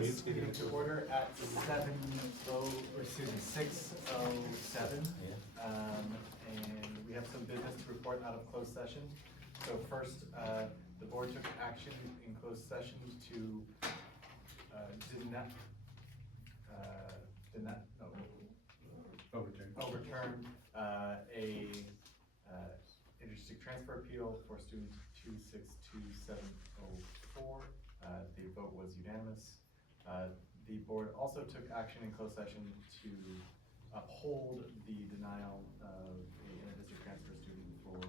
this meeting to order at 6:07. And we have some business to report out of closed session. So first, the board took action in closed session to overturn a interdistrict transfer appeal for student 262704. The vote was unanimous. The board also took action in closed session to uphold the denial of a interdistrict transfer student for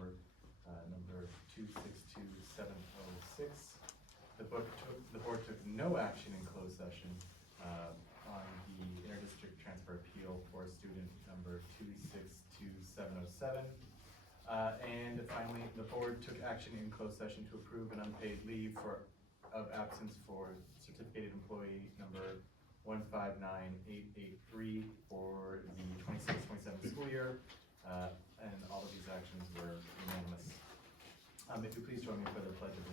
number 262706. The board took no action in closed session on the interdistrict transfer appeal for student number 262707. And finally, the board took action in closed session to approve an unpaid leave of absence for certificated employee number 159883 for the 26-27 school year. And all of these actions were unanimous. If you please join me for the Pledge of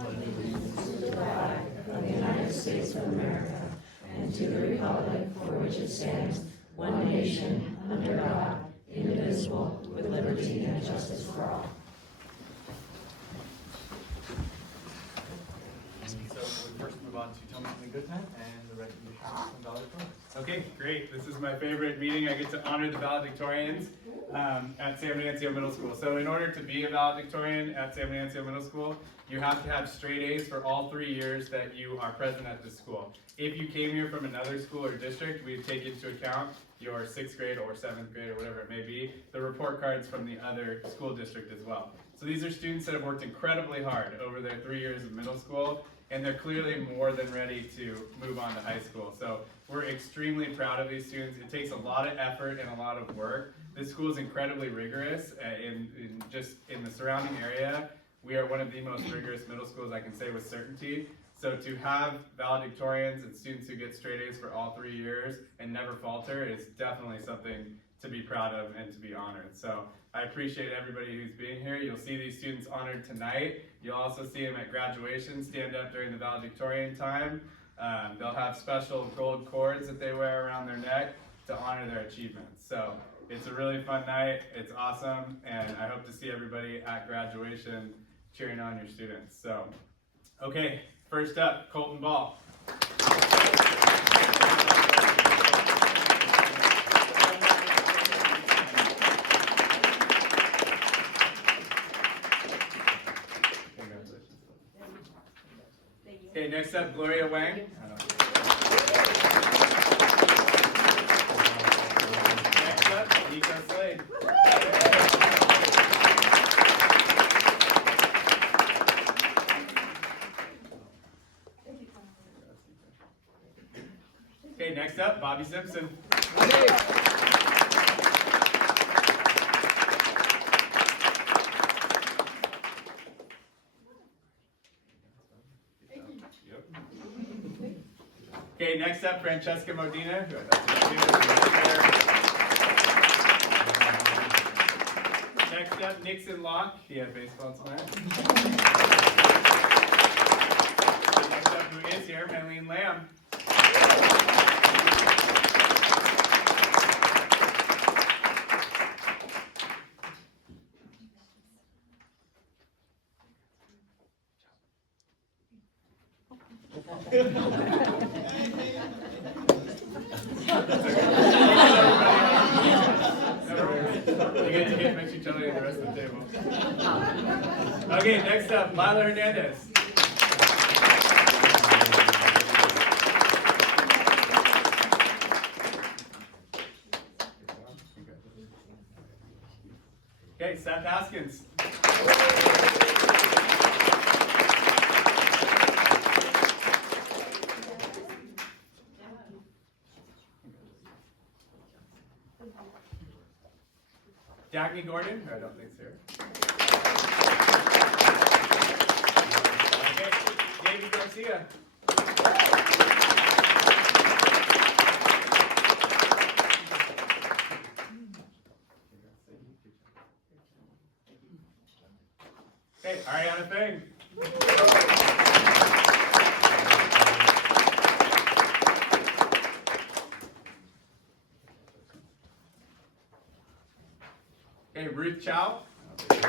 Allegiance to the flag of the United States of America and to the republic for which it stands, one nation, under God, indivisible, with liberty and justice for all. So we'll first move on to Tell Me Something Good Time and the recognition from valedictorians. Okay, great. This is my favorite meeting. I get to honor the valedictorians at San Venancio Middle School. So in order to be a valedictorian at San Venancio Middle School, you have to have straight A's for all 3 years that you are present at this school. If you came here from another school or district, we'd take into account your 6th grade or 7th grade or whatever it may be, the report cards from the other school district as well. So these are students that have worked incredibly hard over their 3 years of middle school, and they're clearly more than ready to move on to high school. So we're extremely proud of these students. It takes a lot of effort and a lot of work. This school is incredibly rigorous in the surrounding area. We are one of the most rigorous middle schools, I can say with certainty. So to have valedictorians and students who get straight A's for all 3 years and never falter is definitely something to be proud of and to be honored. So I appreciate everybody who's being here. You'll see these students honored tonight. You'll also see them at graduation stand up during the valedictorian time. They'll have special gold cords that they wear around their neck to honor their achievements. So it's a really fun night. It's awesome. And I hope to see everybody at graduation cheering on your students. So, okay, first up, Colton Ball. Okay, next up, Gloria Wang. Next up, Nico Slade. Okay, next up, Bobby Simpson. Okay, next up, Francesca Modena, who I thought was here. Next up, Nixon Locke. He had baseball tonight. Next up, who is here, Maylene Lamb. You get to hit each other in the rest of the table. Okay, next up, Lila Hernandez. Okay, Seth Haskins. Dagny Gordon, who I don't think's here. Okay, David Garcia. Okay, Ariana Feng. Okay, Ruth Chow. And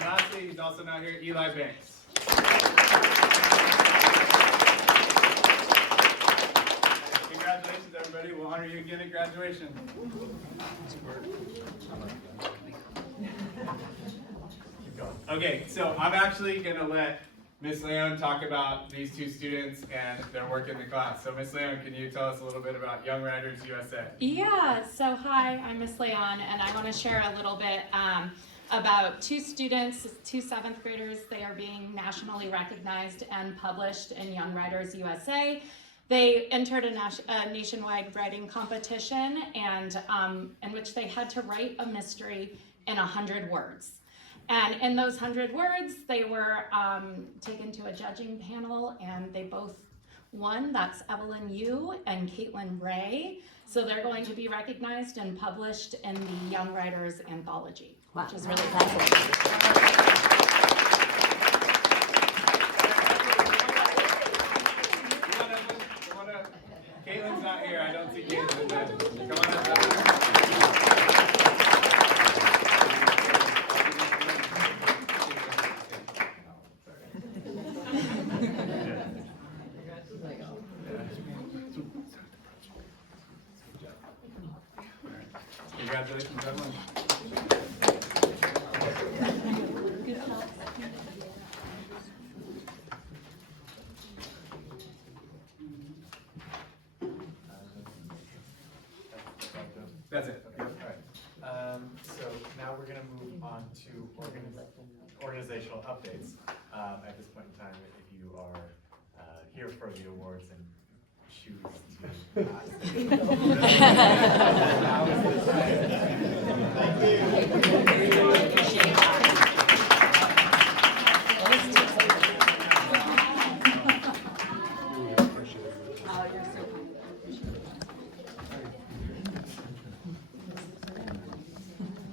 lastly, he's also not here, Eli Banks. Congratulations, everybody. We'll honor you again at graduation. Okay, so I'm actually going to let Miss Leon talk about these two students and their work in the class. So Miss Leon, can you tell us a little bit about Young Writers USA? Yeah, so hi, I'm Miss Leon, and I want to share a little bit about two students, two seventh graders. They are being nationally recognized and published in Young Writers USA. They entered a nationwide writing competition, and in which they had to write a mystery in 100 words. And in those 100 words, they were taken to a judging panel, and they both won. That's Evelyn Yu and Caitlin Ray. So they're going to be recognized and published in the Young Writers Anthology, which is really fascinating. Caitlin's not here. I don't see Caitlin. Come on up. Congratulations, everyone. That's it. Okay, all right. So now we're gonna move on to organizational updates. At this point in time, if you are here for the awards and choose to now is the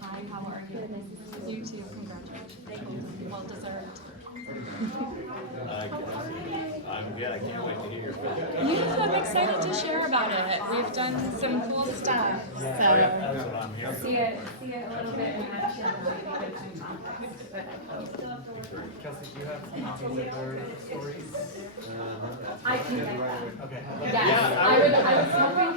Hi, how are you? You too, congratulations. Well deserved. I'm good. I can't wait to hear your feedback. Yeah, I'm excited to share about it. We've done some cool stuff. So That's what I'm here see it a little bit in action. Maybe give some context. Kelsey, do you have some other stories? I can get them. Okay. Yes, I was hoping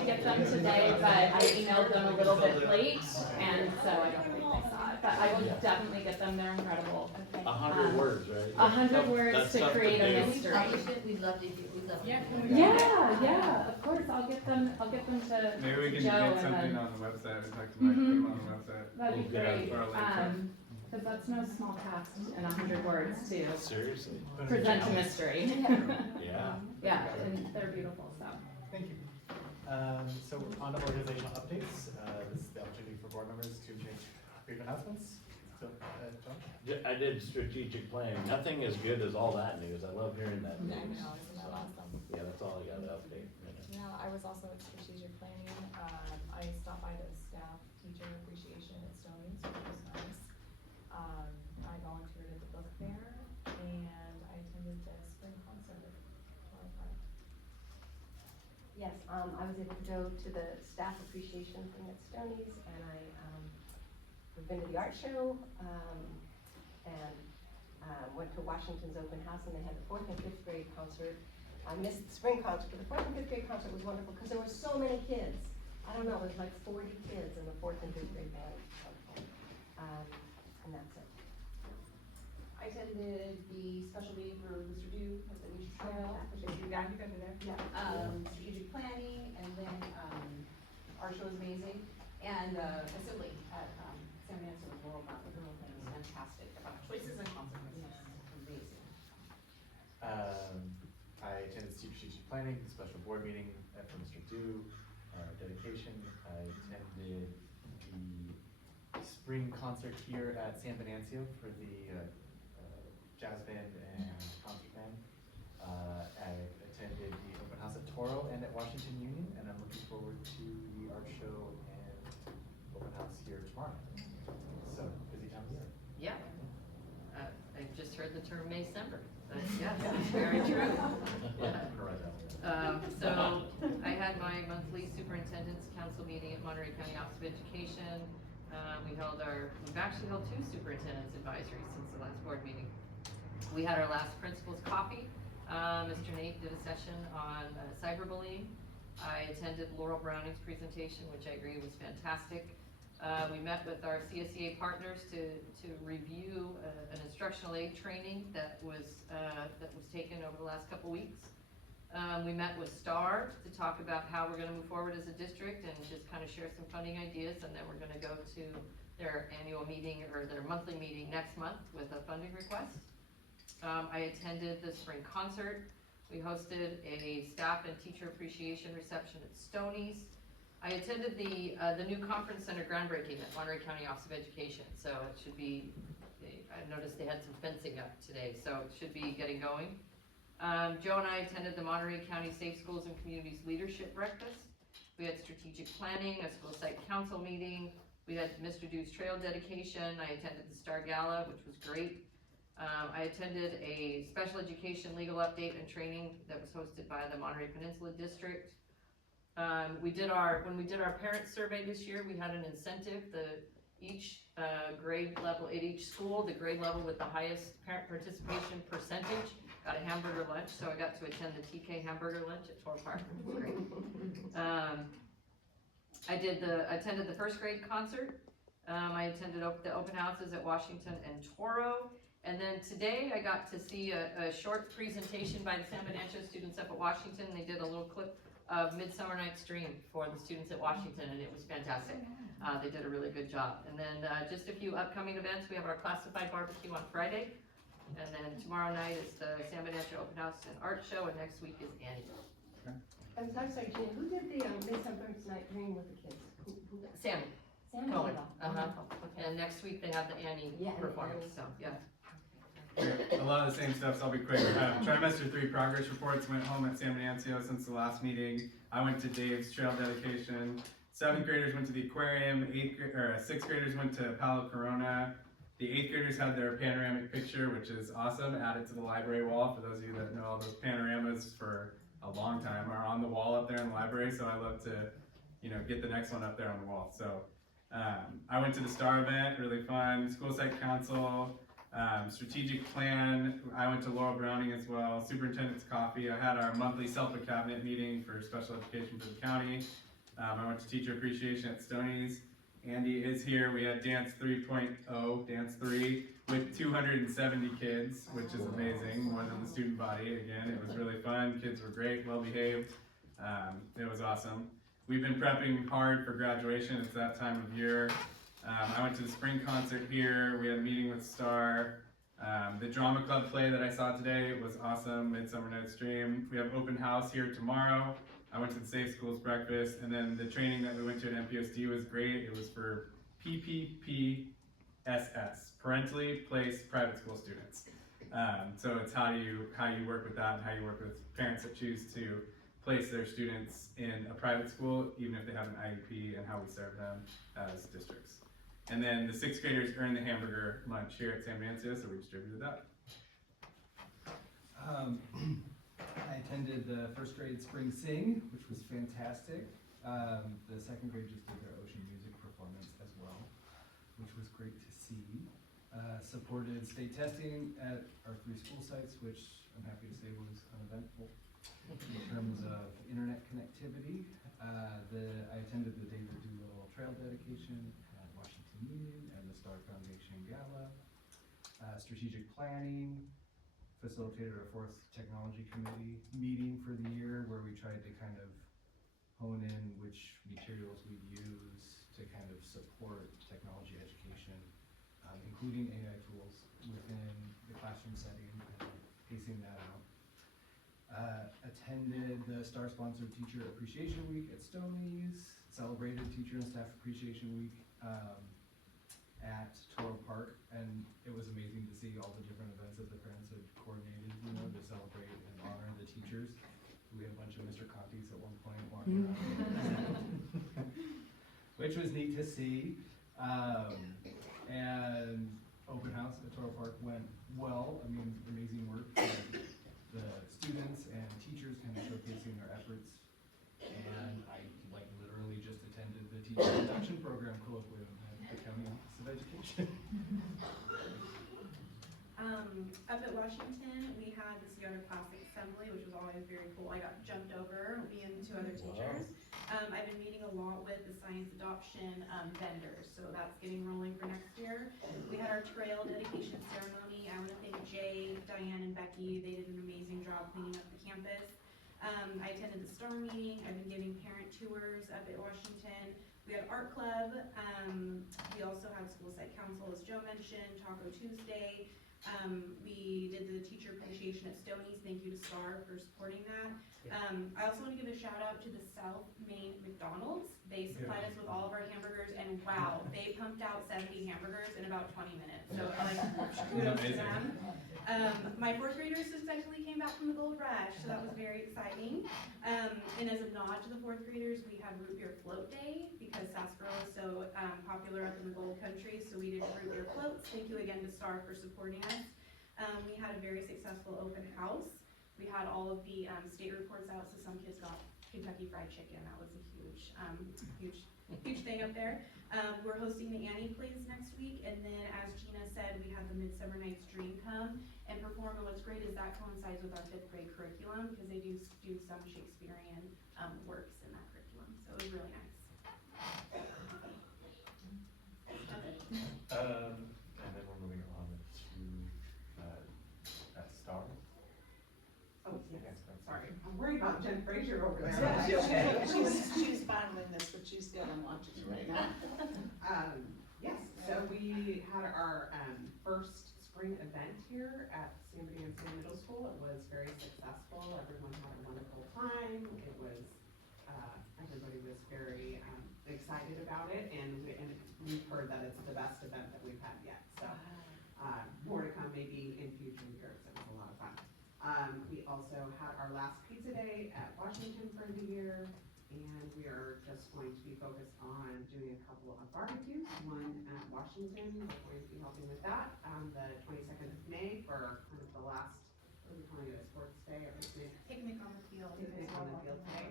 to get them today, but I emailed them a little bit late, and so I don't think they saw it. But I will definitely get them. They're incredible. 100 words, right? 100 words That's to tough create a do. mystery. We'd love to do, we'd love to. Yeah, of course. I'll get them to Maybe we can Joe get and something then on the website. We'd like to put them on the website. that'd be Okay. great. Or a link to it. Because that's no small task in 100 words to Seriously? present a mystery. Yeah. Yeah, and they're beautiful. So. Thank you. So on to organizational updates. This is the opportunity for board members to make brief announcements. So, John? I did strategic planning. Nothing as good as all that news. I love hearing that I news. know, isn't that awesome? Yeah, that's all I got to update. Yeah, I was also at strategic planning. I stopped by the staff teacher appreciation at Stoney's, which was nice. I volunteered at the book fair and I attended the spring concert at Torrey Park. Yes, I was able to go to the staff appreciation thing at Stoney's, and we've been to the art show, and went to Washington's open house, and they had the 4th and 5th grade concert. I missed the spring concert, but the 4th and 5th grade concert was wonderful, because there were so many kids. I don't know, it was like 40 kids in the 4th and 5th grade band. And that's it. I attended the special meeting for Mr. Dew at the Nature Trail, which is, you guys are there. Yeah. Strategic planning, and then, our show was amazing, and, assembly at, San Francisco World Map, the girl thing was fantastic, about choices and consequences, amazing. I attended strategic planning, special board meeting for Mr. Dew, dedication. I attended the spring concert here at San Venancio for the jazz band and concert band. I attended the open house at Toro and at Washington Union, and I'm looking forward to the art show and open house here tomorrow. So, busy time of year. Yeah. I just heard the term Maycember. Yes, it's very true. Yeah. I'm gonna write that one down. So I had my monthly superintendent's council meeting at Monterey County Office of Education. We've actually held 2 superintendent's advisories since the last board meeting. We had our last principal's coffee. Mr. Nate did a session on cyberbullying. I attended Laurel Browning's presentation, which I agree was fantastic. We met with our CSEA partners to review an instructional aid training that was taken over the last couple weeks. We met with STAR to talk about how we're gonna move forward as a district and just kind of share some funding ideas, and then we're gonna go to their annual meeting or their monthly meeting next month with a funding request. I attended the spring concert. We hosted a staff and teacher appreciation reception at Stoney's. I attended the new conference center groundbreaking at Monterey County Office of Education, so it should be, I noticed they had some fencing up today, so it should be getting going. Joe and I attended the Monterey County Safe Schools and Communities Leadership Breakfast. We had strategic planning, a school site council meeting. We had Mr. Dew's trail dedication. I attended the Star Gala, which was great. I attended a special education legal update and training that was hosted by the Monterey Peninsula District. When we did our parent survey this year, we had an incentive. Each grade level at each school, the grade level with the highest parent participation percentage got a hamburger lunch, so I got to attend the TK hamburger lunch at Toro Park. It was great. I attended the first grade concert. I attended the open houses at Washington and Toro. And then today I got to see a short presentation by the San Benancio students up at Washington. They did a little clip of Midsummer Night's Dream for the students at Washington, and it was fantastic. They did a really good job. And then just a few upcoming events. We have our classified barbecue on Friday. And then tomorrow night is the San Benancio Open House and Art Show, and next week is Annie. I'm sorry, Gina, who did the Midsummer Night's Dream with the kids? Sammy Sammy Cohen. did that. Uh-huh. Okay. And next week they have the Annie Yeah, and performance, Annie. so, yeah. A lot of the same stuff, so I'll be quick. Trimester 3 progress reports went home at San Venancio since the last meeting. I went to Dave's trail dedication. 7th graders went to the aquarium. 6th graders went to Palo Corona. The 8th graders had their panoramic picture, which is awesome, added to the library wall. For those of you that know, all those panoramas for a long time are on the wall up there in the library, so I love to, get the next one up there on the wall. So I went to the STAR event, really fun. School site council. Strategic plan, I went to Laurel Browning as well. Superintendent's coffee, I had our monthly CELPA cabinet meeting for special education for the county. I went to teacher appreciation at Stoney's. Andy is here. We had Dance 3.0, Dance 3, with 270 kids, which is amazing, more than the student body. Again, it was really fun. Kids were great, well behaved. It was awesome. We've been prepping hard for graduation. It's that time of year. I went to the spring concert here. We had a meeting with STAR. The drama club play that I saw today was awesome. Midsummer Night's Dream. We have open house here tomorrow. I went to the Safe Schools breakfast, and then the training that we went to at MPSD was great. It was for PPPSS, Parentally Placed Private School Students. So it's how you work with that and how you work with parents that choose to place their students in a private school, even if they have an IEP, and how we serve them as districts. And then the 6th graders earned the hamburger lunch here at San Venancio, so we distributed that. I attended the first grade spring sing, which was fantastic. The 2nd grade just did their ocean music performance as well, which was great to see. Supported state testing at our 3 school sites, which I'm happy to say was uneventful in terms of internet connectivity. I attended the David Doolittle Trail dedication at Washington Union and the Star Foundation Gala. Strategic planning, facilitated our 4th technology committee meeting for the year, where we tried to kind of hone in which materials we'd use to kind of support technology education, including AI tools within the classroom setting and pacing that out. Attended the STAR-sponsored Teacher Appreciation Week at Stoney's, celebrated Teacher and Staff Appreciation Week at Toro Park, and it was amazing to see all the different events that the parents had coordinated, to celebrate and honor the teachers. We had a bunch of Mr. Contis at one point walking around, which was neat to see. And open house at Toro Park went well. I mean, amazing work from the students and teachers kind of showcasing their efforts. And I like literally just attended the teacher induction program colloquium at the County Office of Education. Up at Washington, we had this Yoga Classic Assembly, which was always very cool. I got jumped over, me and two other teachers. I've been meeting a lot with the science adoption vendors, so that's getting rolling for next year. We had our trail dedication ceremony. I want to thank Jay, Diane, and Becky. They did an amazing job cleaning up the campus. I attended the STAR meeting. I've been giving parent tours up at Washington. We had art club. We also had school site council, as Joe mentioned, Taco Tuesday. We did the teacher appreciation at Stoney's. Thank you to STAR for supporting that. I also want to give a shout out to the South Main McDonald's. They supplied us with all of our hamburgers, and wow, they pumped out 70 hamburgers in about 20 minutes. So kudos to them. My fourth graders successfully came back from the Gold Rush, so that was very exciting. And as a nod to the fourth graders, we had Root Beer Float Day because sarsaparilla is so popular up in the Gold Country, so we did root beer floats. Thank you again to STAR for supporting us. We had a very successful open house. We had all of the state reports out, so some kids got Kentucky Fried Chicken. That was a huge thing up there. We're hosting the Annie Plays next week, and then as Gina said, we had the Midsummer Night's Dream come and perform. And what's great is that coincides with our 5th grade curriculum because they do some Shakespearean works in that curriculum. So it was really nice. And then we're moving on to STAR. Oh, yes, Yes, sorry, I'm worried about Jen Frazier over there. She's battling this, but she's good, I'm watching her right now. Yes, so we had our first spring event here at San Bernardino Middle School. It was very successful. Everyone had a wonderful time. It was, everybody was very excited about it, and we've heard that it's the best event that we've had yet. So more to come maybe in future years. It was a lot of fun. We also had our last pizza day at Washington for the year, and we are just going to be focused on doing a couple of barbecues. One at Washington, we're going to be helping with that on the 22nd of May for kind of the last, what are we calling it, a sports day or picnic? Picnic on the field. Picnic on the field today.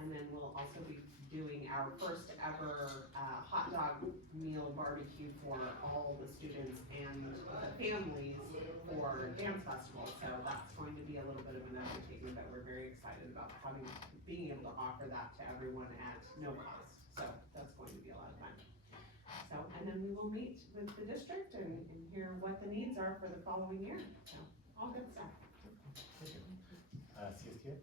And then we'll also be doing our first ever hot dog meal barbecue for all the students and the families for dance festival. So that's going to be a little bit of an undertaking, but we're very excited about being able to offer that to everyone at no cost. So that's going to be a lot of fun. So, and then we will meet with the district and hear what the needs are for the following year. So all good stuff. Thank you. CSTA?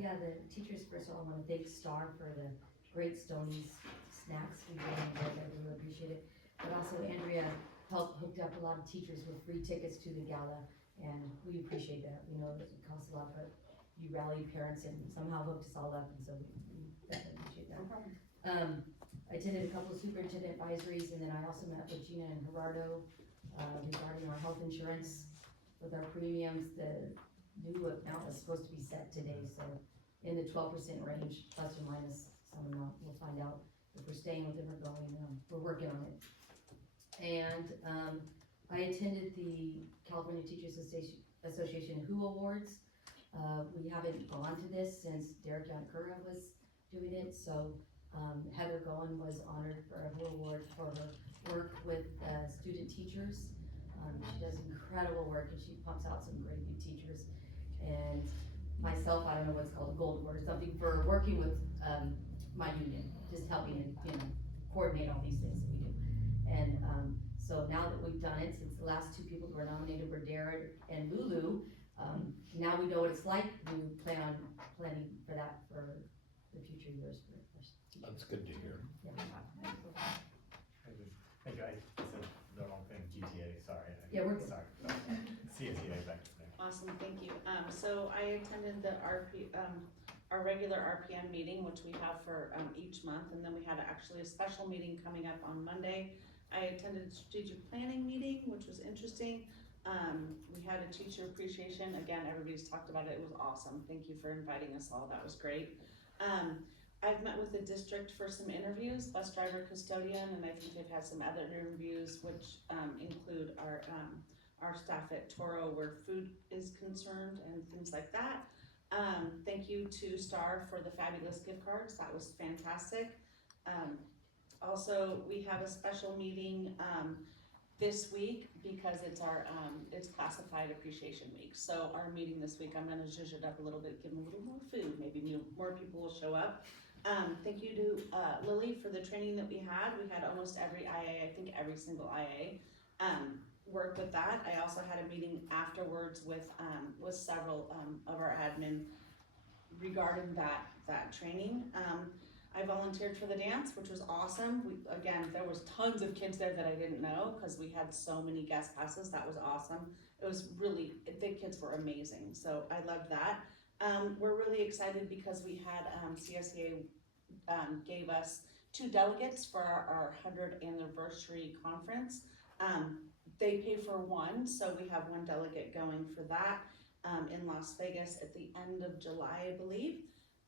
Yeah, the teachers, first of all, I want to thank STAR for the great Stoney's snacks. We really enjoyed it, we really appreciate it. But also Andrea hooked up a lot of teachers with free tickets to the gala, and we appreciate that. We know that it costs a lot, but you rallied parents and somehow hooked us all up, and so we definitely appreciate that. No problem. I attended a couple of superintendent advisories, and then I also met with Gina and Gerardo regarding our health insurance with our premiums. The new amount is supposed to be set today, so in the 12% range, plus or minus some amount. We'll find out if we're staying with it or going. We're working on it. And I attended the California Teachers Association WHO Awards. We haven't gone to this since Derek Yankura was doing it, so Heather Goen was honored for a WHO Award for her work with student teachers. She does incredible work, and she pumps out some great new teachers. And myself, I don't know what's called a gold award or something for working with my union, just helping and coordinate all these things that we do. And so now that we've done it, since the last 2 people who were nominated were Darren and Lulu, now we know what it's like. We plan on planning for that for the future years for us. That's good to hear. Yeah. Thank you. I said the wrong thing, GTA, sorry. Yeah, we're good. Sorry. CSTA, back to me. Awesome, thank you. So I attended the our regular RPM meeting, which we have for each month, and then we had actually a special meeting coming up on Monday. I attended a strategic planning meeting, which was interesting. We had a teacher appreciation. Again, everybody's talked about it. It was awesome. Thank you for inviting us all. That was great. I've met with the district for some interviews, bus driver, custodian, and I think they've had some other interviews, which, include our staff at Toro where food is concerned and things like that. Thank you to Star for the fabulous gift cards, that was fantastic. Also, we have a special meeting, this week because it's it's classified appreciation week. So our meeting this week, I'm gonna zhuzh it up a little bit, give them a little more food, maybe more people will show up. Thank you to Lily for the training that we had. We had almost every IA, I think every single IA, work with that. I also had a meeting afterwards with several of our admin regarding that training. I volunteered for the dance, which was awesome. Again, there was tons of kids there that I didn't know because we had so many guest passes. That was awesome. It was really, the kids were amazing. So I loved that. We're really excited because we had CSEA gave us 2 delegates for our 100th anniversary conference. They pay for 1, so we have 1 delegate going for that in Las Vegas at the end of July, I believe.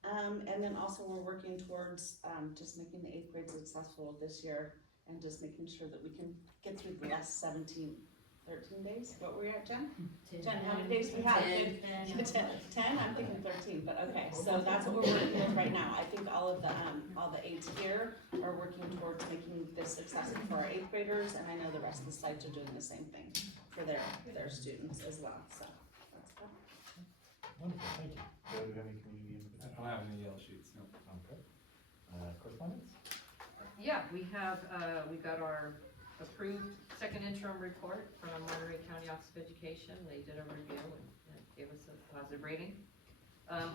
And then also we're working towards just making the 8th grade successful this year and just making sure that we can get through the last 13 days. What were we at, Jen? 10, how many days we have? 10? I'm thinking 13, but okay. So that's what we're working with right now. I think all the aides here are working towards making this successful for our 8th graders, and I know the rest of the sites are doing the same thing for their students as well, so that's cool. Wonderful, thank you. Do we have any community input? I don't have any yellow sheets, no. Okay. Correspondence? Yeah, we have, we got our approved second interim report from Monterey County Office of Education. They did a review and gave us a positive rating.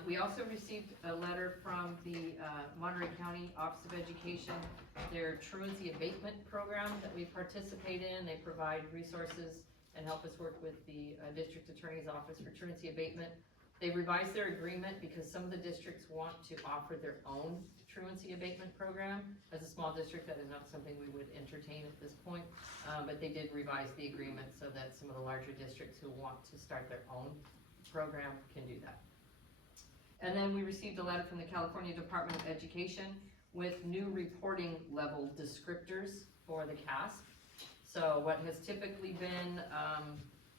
We also received a letter from the Monterey County Office of Education, their truancy abatement program that we participate in. They provide resources and help us work with the District Attorney's Office for truancy abatement. They revised their agreement because some of the districts want to offer their own truancy abatement program. As a small district, that is not something we would entertain at this point, but they did revise the agreement so that some of the larger districts who want to start their own program can do that. And then we received a letter from the California Department of Education with new reporting level descriptors for the CASP. So what has typically been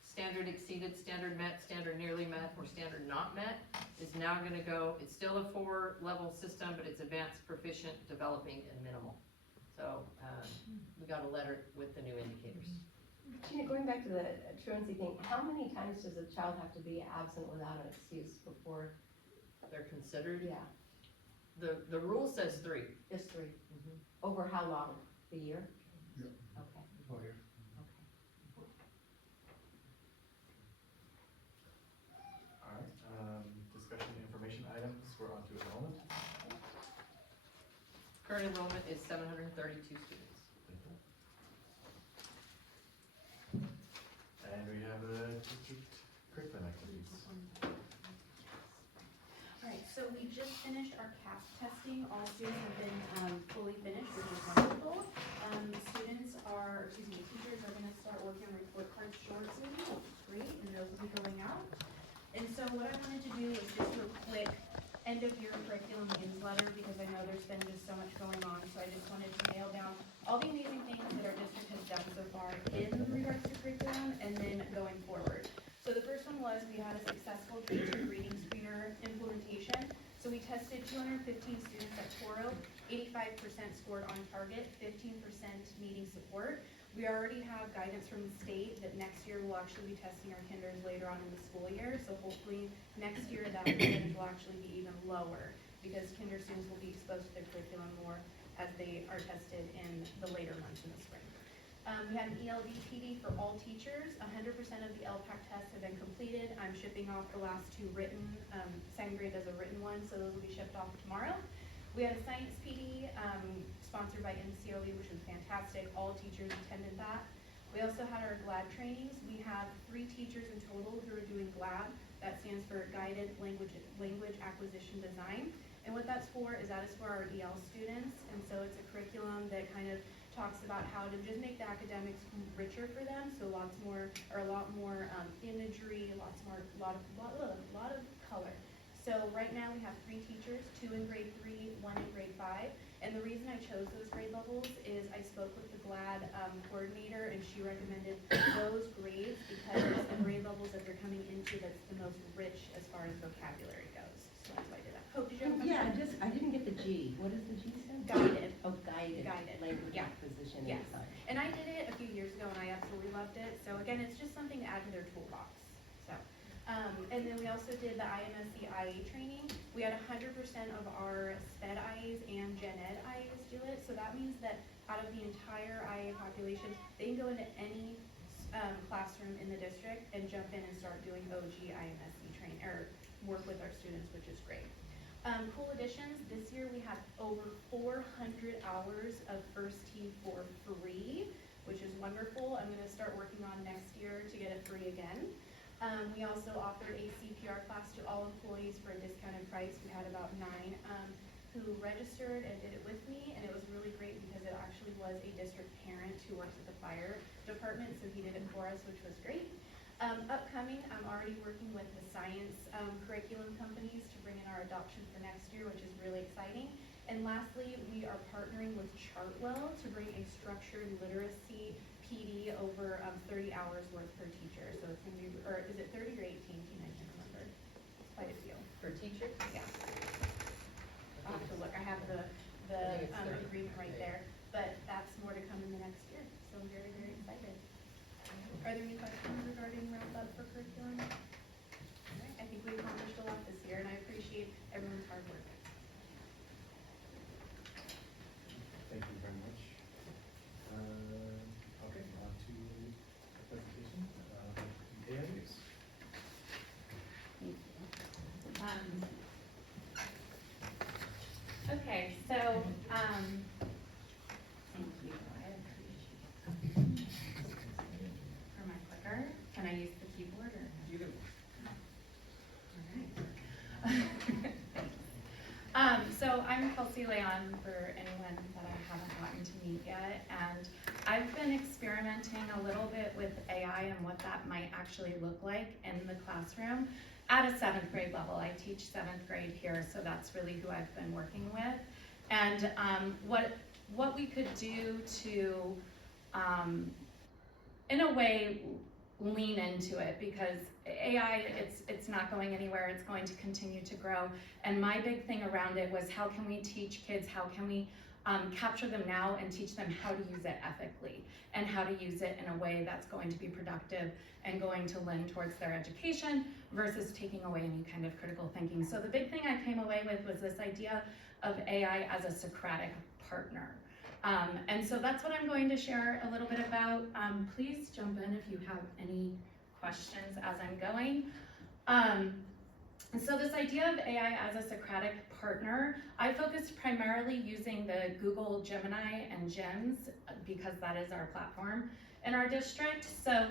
standard exceeded, standard met, standard nearly met, or standard not met is now gonna go, it's still a 4-level system, but it's advanced, proficient, developing, and minimal. So we got a letter with the new indicators. Gina, going back to the truancy thing, how many times does a child have to be absent without an excuse before? They're considered? Yeah, The rule says 3. just 3. Over how long? The year? Yeah. Okay. Oh, here. All right, discussion information items, we're on to enrollment. Current enrollment is 732 students. And we have district curriculum activities. Alright, so we just finished our CAP testing. All students have been fully finished, which is wonderful. Teachers are gonna start working on report cards shortly, which is great, and those will be going out. And so what I wanted to do is just do a quick end of year curriculum newsletter, because I know there's been just so much going on, so I just wanted to nail down all the amazing things that our district has done so far in regards to curriculum, and then going forward. So the first one was we had a successful K2 reading screener implementation. So we tested 215 students at Toro, 85% scored on target, 15% meeting support. We already have guidance from the state that next year we'll actually be testing our kinders later on in the school year. So hopefully next year that percentage will actually be even lower, because kinder students will be exposed to their curriculum more as they are tested in the later months in the spring. We had an ELD PD for all teachers. 100% of the LPAC tests have been completed. I'm shipping off the last 2 written, 2nd grade does a written one, so those will be shipped off tomorrow. We had a science PD sponsored by NCOE, which was fantastic. All teachers attended that. We also had our GLAD trainings. We have 3 teachers in total who are doing GLAD. That stands for Guided Language Acquisition Design. And what that's for is that is for our EL students. And so it's a curriculum that kind of talks about how to just make the academics richer for them. So a lot more imagery, a lot of color. So right now we have 3 teachers, 2 in grade 3, 1 in grade 5. And the reason I chose those grade levels is I spoke with the GLAD coordinator, and she recommended those grades because the grade levels that they're coming into that's the most rich as far as vocabulary goes. So that's why I did that. Hope, did you have a question? I didn't get the G. What does the G stand for? Guided. Oh, guided. Guided. Language Yeah. acquisition Yes. inside. And I did it a few years ago and I absolutely loved it. So again, it's just something to add to their toolbox. So, and then we also did the IMSC IA training. We had 100% of our SPED IAs and Gen Ed IAs do it. So that means that out of the entire IA population, they can go into any classroom in the district and jump in and start doing OG IMSC training or work with our students, which is great. Cool additions, this year we had over 400 hours of First Tee for free, which is wonderful. I'm gonna start working on next year to get it free again. We also offered a CPR class to all employees for a discounted price. We had about 9 who registered and did it with me, and it was really great because it actually was a district parent who works at the fire department, so he did it for us, which was great. Upcoming, I'm already working with the science curriculum companies to bring in our adoption for next year, which is really exciting. And lastly, we are partnering with Chartwell to bring a structured literacy PD over 30 hours worth per teacher. So it's gonna be, or is it 30 or 18? I can't remember. It's quite a few. For teachers? Yeah. I'll have to look. I have the agreement right there, but that's more to come in the next year. So I'm very, very excited. Are there any questions regarding wrap up for curriculum? All right, I think we accomplished a lot this year, and I appreciate everyone's hard work. Thank you very much. Okay, on to the presentation. AI News. Okay, so, thank you, I appreciate for my clicker. Can I use the keyboard or? You can. All right. So I'm Kelsey Leon for anyone that I haven't gotten to meet yet, and I've been experimenting a little bit with AI and what that might actually look like in the classroom at a 7th grade level. I teach 7th grade here, so that's really who I've been working with. And what we could do to, in a way, lean into it, because AI, it's not going anywhere, it's going to continue to grow. And my big thing around it was, how can we teach kids, how can we capture them now and teach them how to use it ethically and how to use it in a way that's going to be productive and going to lend towards their education versus taking away any kind of critical thinking. So the big thing I came away with was this idea of AI as a Socratic partner. And so that's what I'm going to share a little bit about. Please jump in if you have any questions as I'm going. So this idea of AI as a Socratic partner, I focused primarily using the Google Gemini and GEMS because that is our platform in our district. So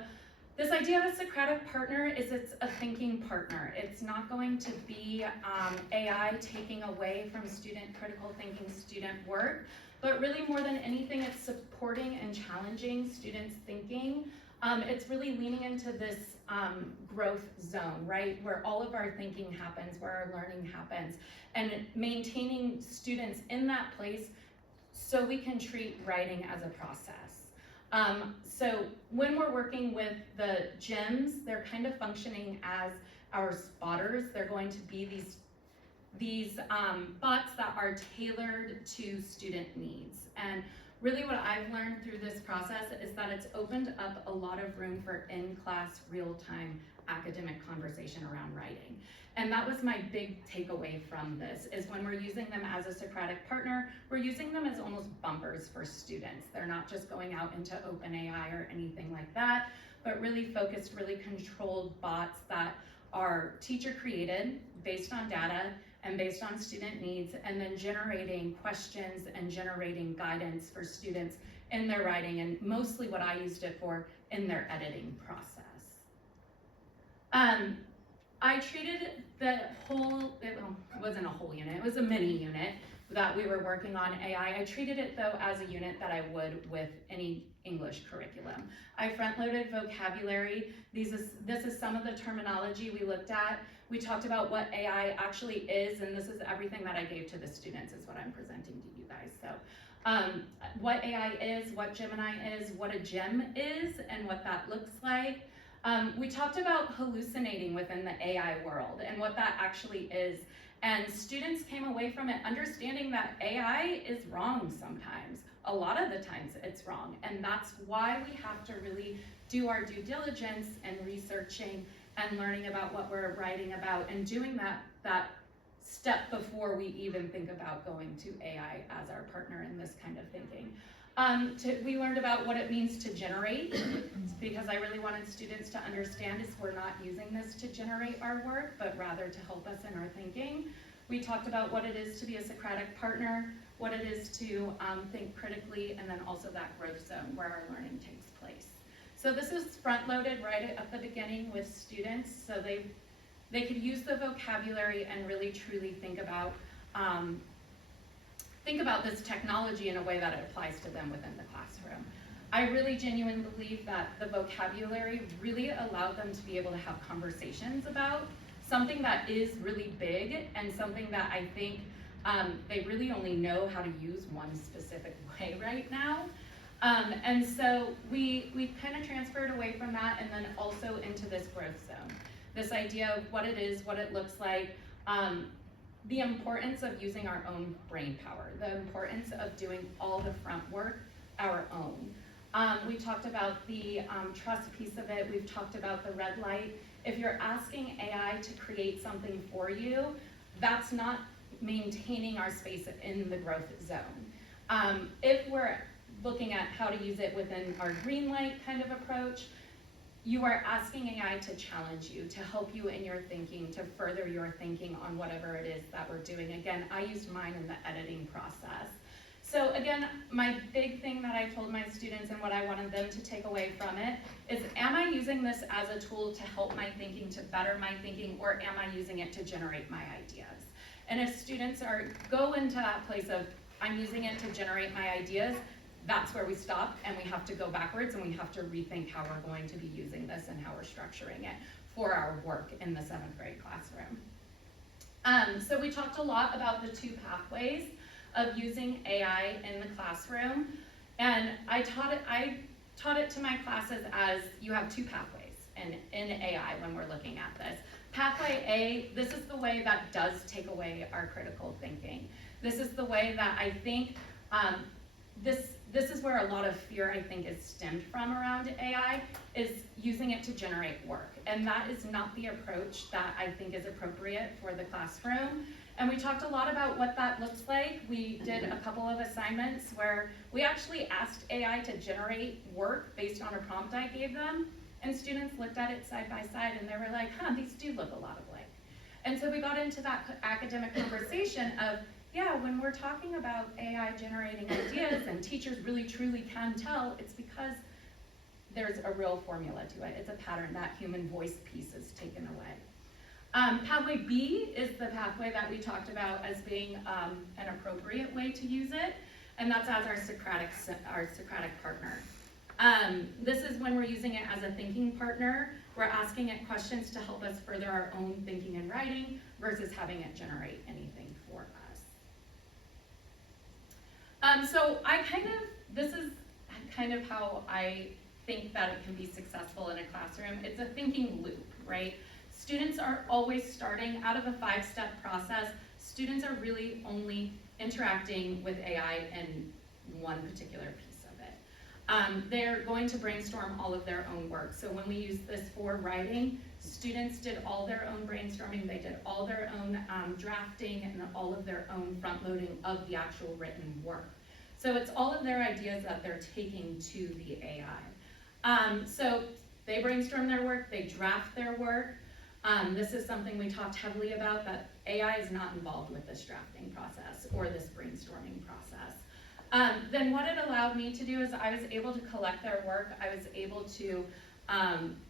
this idea of a Socratic partner is it's a thinking partner. It's not going to be AI taking away from student critical thinking student work, but really more than anything, it's supporting and challenging students' thinking. It's really leaning into this growth zone, right? Where all of our thinking happens, where our learning happens, and maintaining students in that place so we can treat writing as a process. So when we're working with the GEMS, they're kind of functioning as our spotters. They're going to be these bots that are tailored to student needs. And really what I've learned through this process is that it's opened up a lot of room for in-class, real-time academic conversation around writing. And that was my big takeaway from this, is when we're using them as a Socratic partner, we're using them as almost bumpers for students. They're not just going out into OpenAI or anything like that, but really focused, really controlled bots that are teacher created based on data and based on student needs, and then generating questions and generating guidance for students in their writing, and mostly what I used it for in their editing process. I treated the whole, it wasn't a whole unit, it was a mini unit that we were working on AI. I treated it though as a unit that I would with any English curriculum. I front-loaded vocabulary. This is some of the terminology we looked at. We talked about what AI actually is, and this is everything that I gave to the students is what I'm presenting to you guys. So what AI is, what Gemini is, what a gem is, and what that looks like. We talked about hallucinating within the AI world and what that actually is. And students came away from it understanding that AI is wrong sometimes. A lot of the times it's wrong. And that's why we have to really do our due diligence and researching and learning about what we're writing about and doing that step before we even think about going to AI as our partner in this kind of thinking. We learned about what it means to generate, because I really wanted students to understand is we're not using this to generate our work, but rather to help us in our thinking. We talked about what it is to be a Socratic partner, what it is to think critically, and then also that growth zone where our learning takes place. So this is front-loaded right at the beginning with students, so they could use the vocabulary and really truly think about this technology in a way that it applies to them within the classroom. I really genuinely believe that the vocabulary really allowed them to be able to have conversations about something that is really big and something that I think they really only know how to use one specific way right now. And so we kind of transferred away from that and then also into this growth zone. This idea of what it is, what it looks like, the importance of using our own brain power, the importance of doing all the front work our own. We talked about the trust piece of it. We've talked about the red light. If you're asking AI to create something for you, that's not maintaining our space in the growth zone. If we're looking at how to use it within our green light kind of approach, you are asking AI to challenge you, to help you in your thinking, to further your thinking on whatever it is that we're doing. Again, I used mine in the editing process. So again, my big thing that I told my students and what I wanted them to take away from it is, am I using this as a tool to help my thinking, to better my thinking, or am I using it to generate my ideas? And if students go into that place of, I'm using it to generate my ideas, that's where we stop and we have to go backwards and we have to rethink how we're going to be using this and how we're structuring it for our work in the 7th grade classroom. So we talked a lot about the 2 pathways of using AI in the classroom, and I taught it to my classes as you have 2 pathways in AI when we're looking at this. Pathway A, this is the way that does take away our critical thinking. This is the way that I think this is where a lot of fear, I think, is stemmed from around AI, is using it to generate work. And that is not the approach that I think is appropriate for the classroom. And we talked a lot about what that looks like. We did a couple of assignments where we actually asked AI to generate work based on a prompt I gave them. And students looked at it side by side and they were like, these do look a lot alike. And so we got into that academic conversation of, yeah, when we're talking about AI generating ideas and teachers really truly can tell, it's because there's a real formula to it. It's a pattern. That human voice piece is taken away. Pathway B is the pathway that we talked about as being an appropriate way to use it, and that's as our Socratic partner. This is when we're using it as a thinking partner. We're asking it questions to help us further our own thinking and writing versus having it generate anything for us. So this is kind of how I think that it can be successful in a classroom. It's a thinking loop, right? Students are always starting out of a 5-step process. Students are really only interacting with AI in one particular piece of it. They're going to brainstorm all of their own work. So when we use this for writing, students did all their own brainstorming, they did all their own drafting and all of their own front loading of the actual written work. So it's all of their ideas that they're taking to the AI. So they brainstorm their work, they draft their work. This is something we talked heavily about, that AI is not involved with this drafting process or this brainstorming process. Then what it allowed me to do is I was able to collect their work. I was able to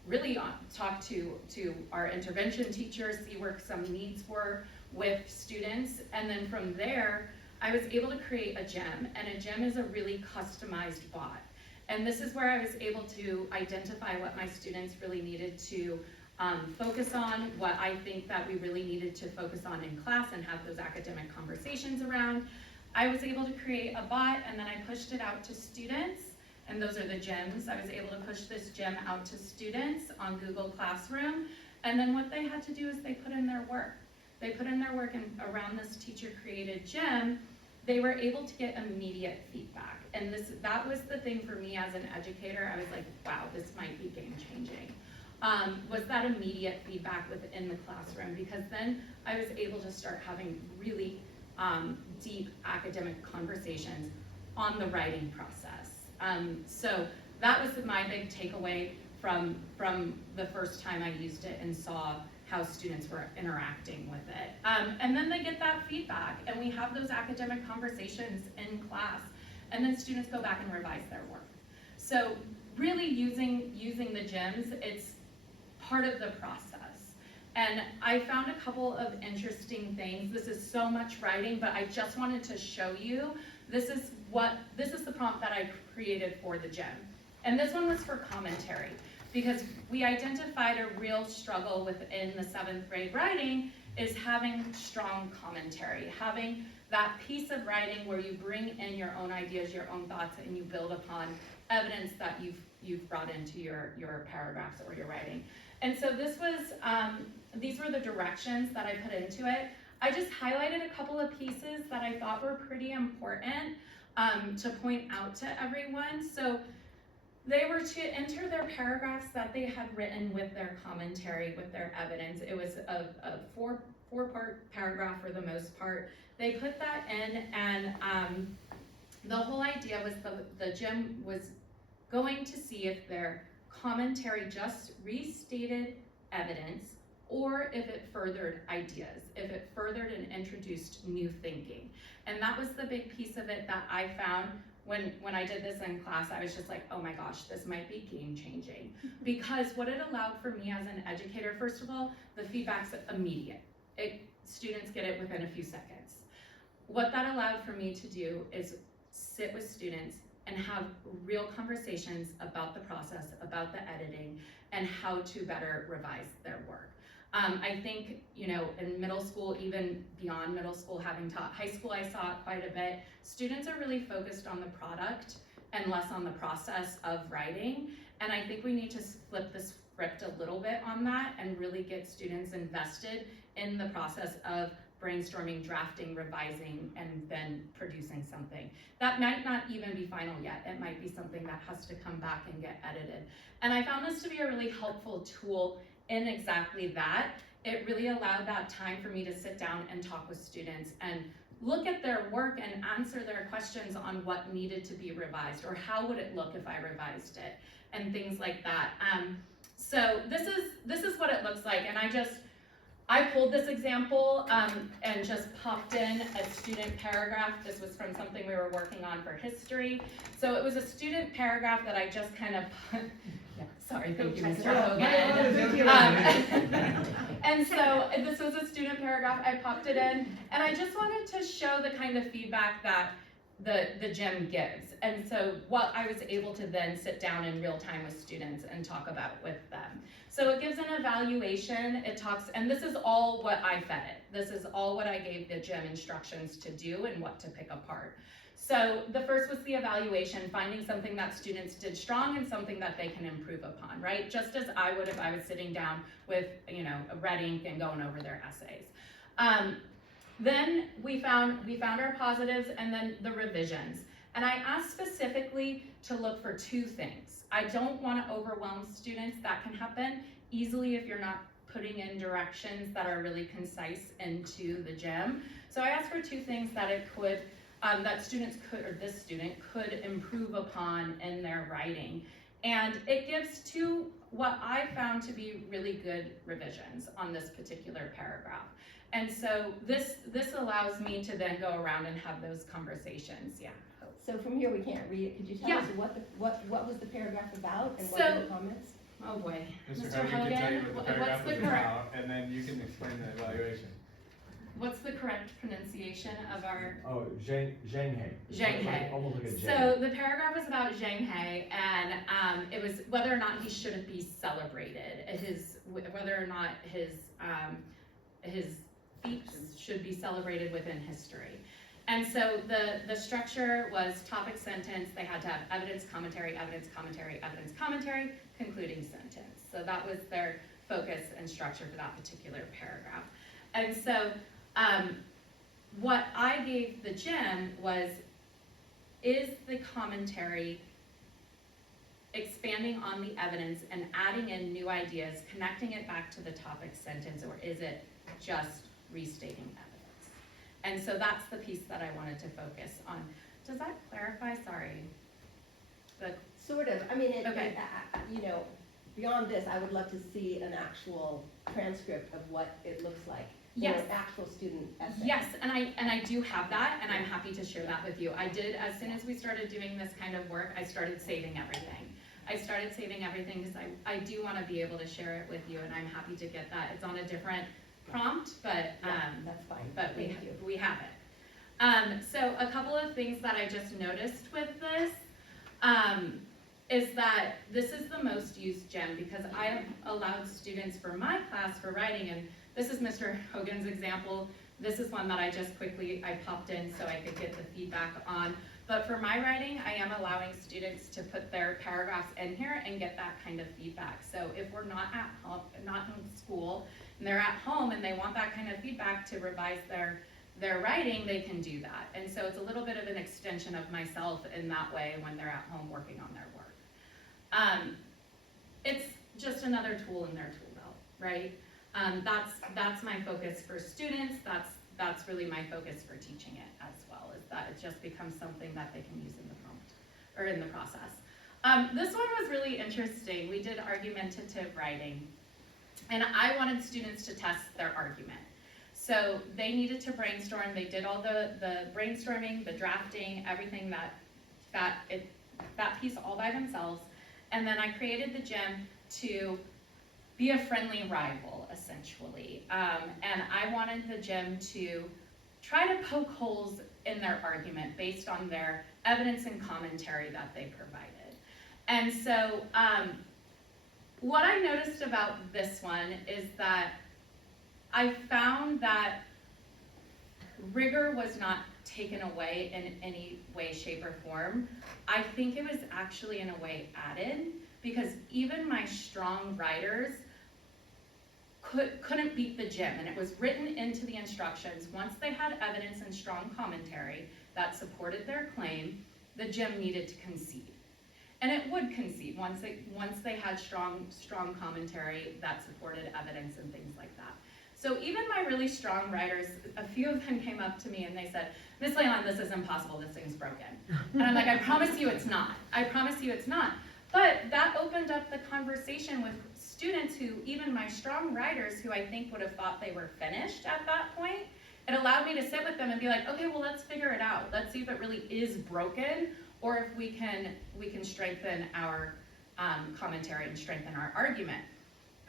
really talk to our intervention teachers, see where some needs were with students, and then from there, I was able to create a gem, and a gem is a really customized bot. And this is where I was able to identify what my students really needed to focus on what I think that we really needed to focus on in class and have those academic conversations around. I was able to create a bot, and then I pushed it out to students, and those are the gyms. I was able to push this gym out to students on Google Classroom, and then what they had to do is they put in their work. They put in their work, and around this teacher-created gym, they were able to get immediate feedback. And that was the thing for me as an educator. I was like, wow, this might be game-changing. Was that immediate feedback within the classroom, because then I was able to start having really deep academic conversations on the writing process. So that was my big takeaway from the first time I used it and saw how students were interacting with it. And then they get that feedback, and we have those academic conversations in class, and then students go back and revise their work. So really using the gyms, it's part of the process. And I found a couple of interesting things. This is so much writing, but I just wanted to show you, this is the prompt that I created for the gym. And this one was for commentary, because we identified a real struggle within the 7th grade writing is having strong commentary, having that piece of writing where you bring in your own ideas, your own thoughts, and you build upon evidence that you've brought into your paragraphs or your writing. And so this was, these were the directions that I put into it. I just highlighted a couple of pieces that I thought were pretty important to point out to everyone. So they were to enter their paragraphs that they had written with their commentary, with their evidence. It was a four-part paragraph for the most part. They put that in, and the whole idea was the gym was going to see if their commentary just restated evidence or if it furthered ideas, if it furthered and introduced new thinking. And that was the big piece of it that I found when I did this in class. I was just like, oh my gosh, this might be game changing. Because what it allowed for me as an educator, first of all, the feedback's immediate. Students get it within a few seconds. What that allowed for me to do is sit with students and have real conversations about the process, about the editing, and how to better revise their work. I think, in middle school, even beyond middle school, having taught high school, I saw it quite a bit. Students are really focused on the product and less on the process of writing. And I think we need to flip the script a little bit on that and really get students invested in the process of brainstorming, drafting, revising, and then producing something. That might not even be final yet. It might be something that has to come back and get edited. And I found this to be a really helpful tool in exactly that. It really allowed that time for me to sit down and talk with students and look at their work and answer their questions on what needed to be revised, or how would it look if I revised it, and things like that. So this is what it looks like, and I pulled this example and just popped in a student paragraph. This was from something we were working on for history. So it was a student paragraph that I just kind of put, sorry, thank you, Mr. Hogan. And so this was a student paragraph, I popped it in, and I just wanted to show the kind of feedback that the gym gives. And so what I was able to then sit down in real time with students and talk about with them. So it gives an evaluation, it talks, and this is all what I fed it. This is all what I gave the gym instructions to do and what to pick apart. So the first was the evaluation, finding something that students did strong and something that they can improve upon, right? Just as I would if I was sitting down with, a red ink and going over their essays. Then we found our positives and then the revisions. And I asked specifically to look for two things. I don't want to overwhelm students. That can happen easily if you're not putting in directions that are really concise into the gym. So I asked for two things that that students could, or this student could improve upon in their writing. And it gives two what I found to be really good revisions on this particular paragraph. And so this allows me to then go around and have those conversations, yeah. So from here, we can't read it. Could you tell us what was the paragraph about and what were the comments? Oh boy. Mr. Hogan can tell you what the paragraph was about, and then you can explain the evaluation. what's the correct pronunciation of our Oh, Zhang He. Zhang He. Almost like a J. So the paragraph was about Zhang He, and it was whether or not he shouldn't be celebrated, whether or not his feats should be celebrated within history. And so the structure was topic sentence. They had to have evidence, commentary, evidence, commentary, evidence, commentary, concluding sentence. So that was their focus and structure for that particular paragraph. And so what I gave the gym was, is the commentary expanding on the evidence and adding in new ideas, connecting it back to the topic sentence, or is it just restating evidence? And so that's the piece that I wanted to focus on. Does that clarify? Sorry. Sort of, I mean, Okay. you know, beyond this, I would love to see an actual transcript of what it looks like. You know, Yes. an actual student essay. Yes, and I do have that, and I'm happy to share that with you. I did, as soon as we started doing this kind of work, I started saving everything. I started saving everything because I do want to be able to share it with you, and I'm happy to get that. It's on a different prompt, but That's fine, but thank you. we have it. So a couple of things that I just noticed with this is that this is the most used gem because I have allowed students for my class for writing, and this is Mr. Hogan's example. This is one that I just quickly, I popped in so I could get the feedback on. But for my writing, I am allowing students to put their paragraphs in here and get that kind of feedback. So if we're not at home, not in school, and they're at home and they want that kind of feedback to revise their writing, they can do that. And so it's a little bit of an extension of myself in that way when they're at home working on their work. It's just another tool in their tool belt, right? That's my focus for students. That's really my focus for teaching it as well, is that it just becomes something that they can use in the prompt or in the process. This one was really interesting. We did argumentative writing, and I wanted students to test their argument. So they needed to brainstorm. They did all the brainstorming, the drafting, everything that piece all by themselves. And then I created the gem to be a friendly rival, essentially. And I wanted the gem to try to poke holes in their argument based on their evidence and commentary that they provided. And so what I noticed about this one is that I found that rigor was not taken away in any way, shape, or form. I think it was actually in a way added, because even my strong writers couldn't beat the gem, and it was written into the instructions. Once they had evidence and strong commentary that supported their claim, the gem needed to concede. And it would concede once they had strong commentary that supported evidence and things like that. So even my really strong writers, a few of them came up to me and they said, "Ms. Leon, this is impossible, this thing's broken." And I'm like, "I promise you it's not. I promise you it's not." But that opened up the conversation with students who, even my strong writers, who I think would have thought they were finished at that point. It allowed me to sit with them and be like, okay, well, let's figure it out. Let's see if it really is broken, or if we can strengthen our commentary and strengthen our argument.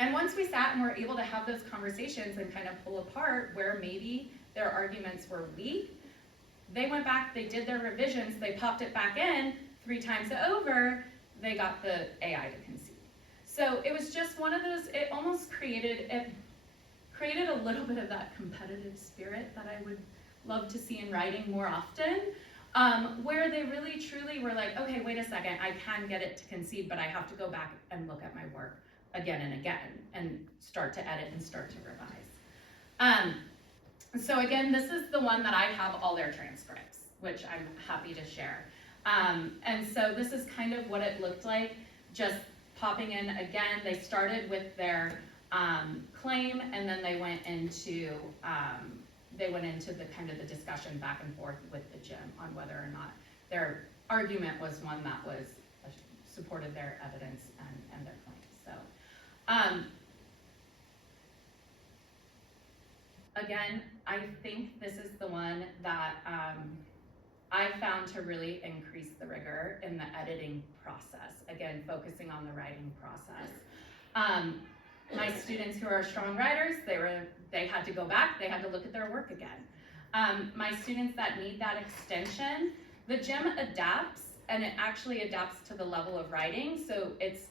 And once we sat and were able to have those conversations and kind of pull apart where maybe their arguments were weak, they went back, they did their revisions, they popped it back in 3 times over, they got the AI to concede. So it was just one of those, it almost created a little bit of that competitive spirit that I would love to see in writing more often, where they really truly were like, okay, wait a second, I can get it to concede, but I have to go back and look at my work again and again and start to edit and start to revise. So again, this is the one that I have all their transcripts, which I'm happy to share. And so this is kind of what it looked like, just popping in again. They started with their claim, and then they went into the kind of the discussion back and forth with the gym on whether or not their argument was one that was supported their evidence and their claim. So again, I think this is the one that I found to really increase the rigor in the editing process. Again, focusing on the writing process. My students who are strong writers, they had to go back, they had to look at their work again. My students that need that extension, the gym adapts, and it actually adapts to the level of writing, so it's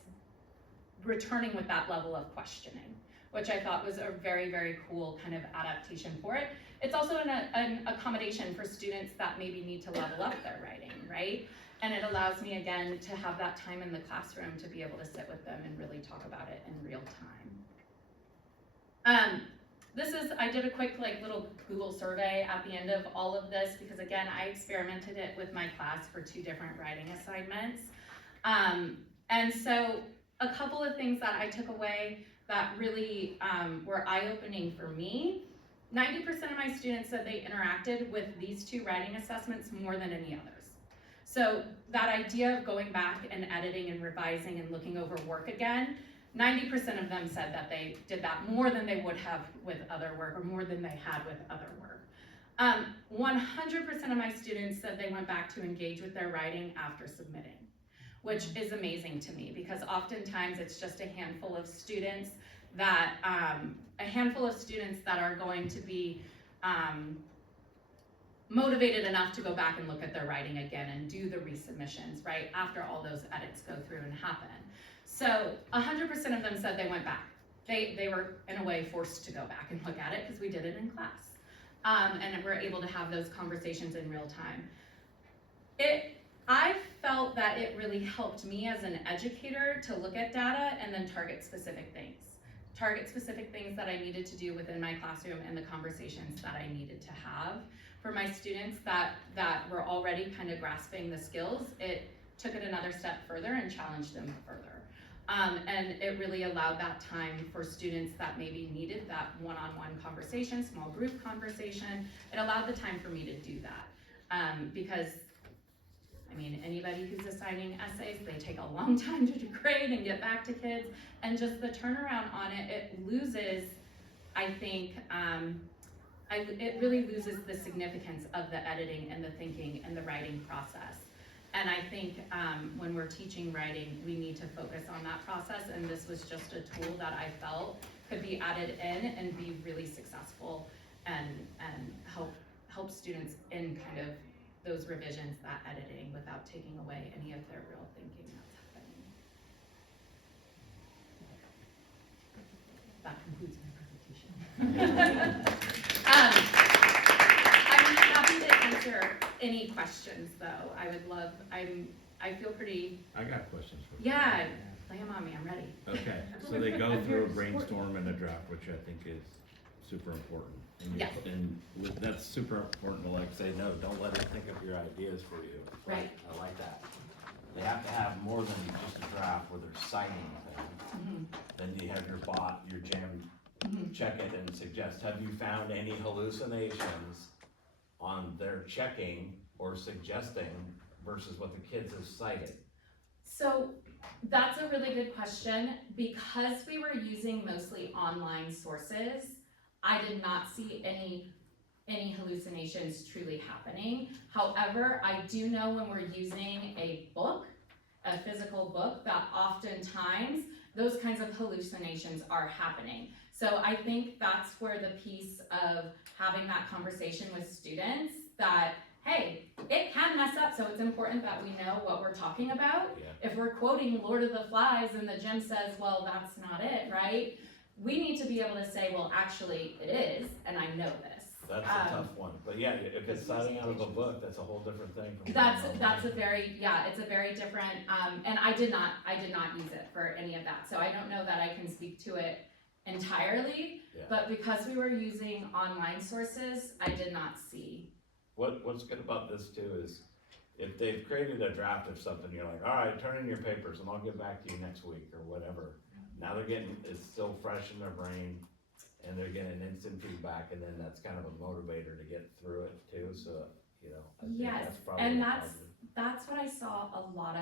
returning with that level of questioning, which I thought was a very, very cool kind of adaptation for it. It's also an accommodation for students that maybe need to level up their writing, right? And it allows me, again, to have that time in the classroom to be able to sit with them and really talk about it in real time. I did a quick little Google survey at the end of all of this, because again, I experimented it with my class for 2 different writing assignments. And so a couple of things that I took away that really were eye-opening for me. 90% of my students said they interacted with these 2 writing assessments more than any others. So that idea of going back and editing and revising and looking over work again, 90% of them said that they did that more than they would have with other work, or more than they had with other work. 100% of my students said they went back to engage with their writing after submitting, which is amazing to me, because oftentimes it's just a handful of students that are going to be motivated enough to go back and look at their writing again and do the resubmissions, right, after all those edits go through and happen. So 100% of them said they went back. They were, in a way, forced to go back and look at it because we did it in class. And we're able to have those conversations in real time. I felt that it really helped me as an educator to look at data and then target specific things. Target specific things that I needed to do within my classroom and the conversations that I needed to have. For my students that were already kind of grasping the skills, it took it another step further and challenged them further. And it really allowed that time for students that maybe needed that one-on-one conversation, small group conversation. It allowed the time for me to do that. Because, I mean, anybody who's assigning essays, they take a long time to grade and get back to kids. And just the turnaround on it, it loses, I think, it really loses the significance of the editing and the thinking and the writing process. And I think when we're teaching writing, we need to focus on that process, and this was just a tool that I felt could be added in and be really successful and help students in kind of those revisions, that editing, without taking away any of their real thinking that's happening. That concludes my presentation. I'm happy to answer any questions, though. I feel pretty, I got questions for you. yeah, lay them on me, I'm ready. Okay, so they go through a brainstorm and a draft, which I think is super important. And Yes. And that's super important to say, no, don't let her think of your ideas for you. Right. I like that. They have to have more than just a draft where they're citing things. Then you have your bot, your jam, check it and suggest, have you found any hallucinations on their checking or suggesting versus what the kids have cited? So that's a really good question. Because we were using mostly online sources, I did not see any hallucinations truly happening. However, I do know when we're using a book, a physical book, that oftentimes those kinds of hallucinations are happening. So I think that's where the piece of having that conversation with students that, hey, it can mess up, so it's important that we know what we're talking about. Yeah. If we're quoting Lord of the Flies and the gym says, well, that's not it, right? We need to be able to say, well, actually it is, and I know this. That's a tough one, but yeah, if it's citing out of a book, that's a whole different thing. From That's a very, yeah, it's a very different, and I did not use it for any of that, so I don't know that I can speak to it entirely, Yeah. but because we were using online sources, I did not see. What's good about this too is if they've created a draft of something, you're like, all right, turn in your papers and I'll get back to you next week or whatever. Now it's still fresh in their brain and they're getting instant feedback, and then that's kind of a motivator to get through it too, so, I think Yes, that's probably and a positive. that's what I saw a lot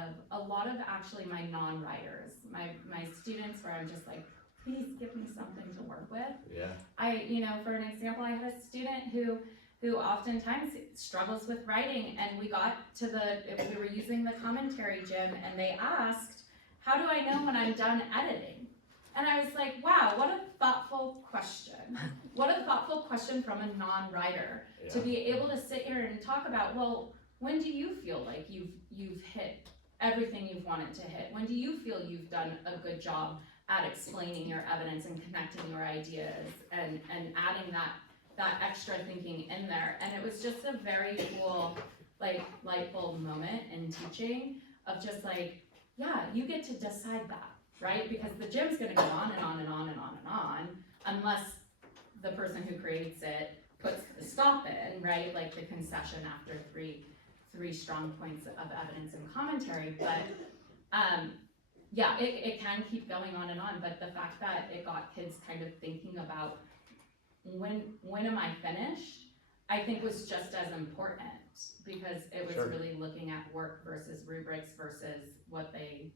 of actually my non-writers, my students where I'm just like, please give me something to work with. Yeah. For an example, I had a student who oftentimes struggles with writing, and we got to we were using the commentary gym, and they asked, how do I know when I'm done editing? And I was like, wow, what a thoughtful question. What a thoughtful question from a non-writer to Yeah. be able to sit here and talk about, well, when do you feel like you've hit everything you've wanted to hit? When do you feel you've done a good job at explaining your evidence and connecting your ideas and adding that extra thinking in there? And it was just a very cool, like, light bulb moment in teaching of just like, yeah, you get to decide that, right? Because the gym's gonna go on and on and on and on and on, unless the person who creates it puts the stop in, right? Like the concession after three strong points of evidence and commentary. But yeah, it can keep going on and on, but the fact that it got kids kind of thinking about when am I finished, I think was just as important, because it was Sure. really looking at work versus rubrics versus what they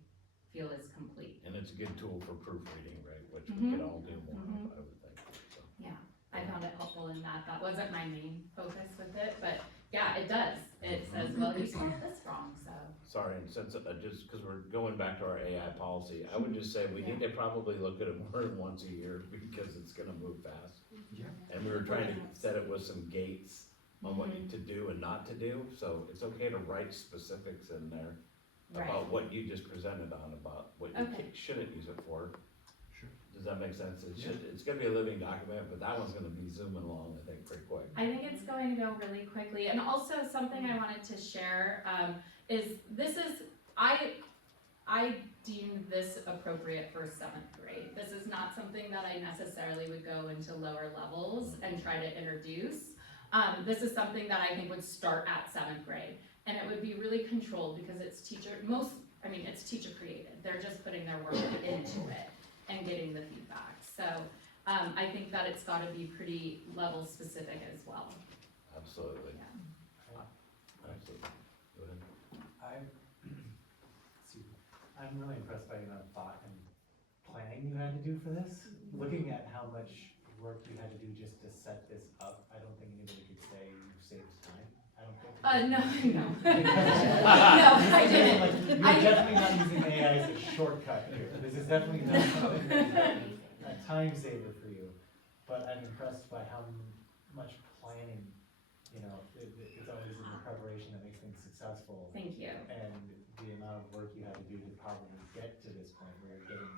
feel is complete. And it's a good tool for proofreading, right, which we Mhm. could all do more of, Mhm. I would think, so. Yeah, I found it helpful in that. That wasn't my main focus with it, but yeah, it does. It says, well, you spelled this wrong, so. Sorry, and since, just because we're going back to our AI policy, I would just say we need to probably look at it more than once a year, because it's gonna move fast. Yeah. And we were trying to set it with some gates on what you to do and not to do, so it's okay to write specifics in there Right. about what you just presented on, about what you Okay. shouldn't use it for. Sure. Does that make sense? It's gonna be a living document, but that one's gonna be zooming along, I think, pretty quick. I think it's going to go really quickly. And also something I wanted to share is I deemed this appropriate for 7th grade. This is not something that I necessarily would go into lower levels and try to introduce. This is something that I think would start at 7th grade. And it would be really controlled because it's teacher created. They're just putting their work into it and getting the feedback. So I think that it's gotta be pretty level specific as well. Absolutely. Yeah. Absolutely. Go ahead. I'm really impressed by the amount of thought and planning you had to do for this. Looking at how much work you had to do just to set this up, I don't think anybody could say you saved time. I don't think. No, no. No, I didn't. You're definitely not using AI as a shortcut here. This is definitely not something that's a time saver for you. But I'm impressed by how much planning, it's always in the preparation that makes things successful. Thank you. And the amount of work you had to do to probably get to this point where you're getting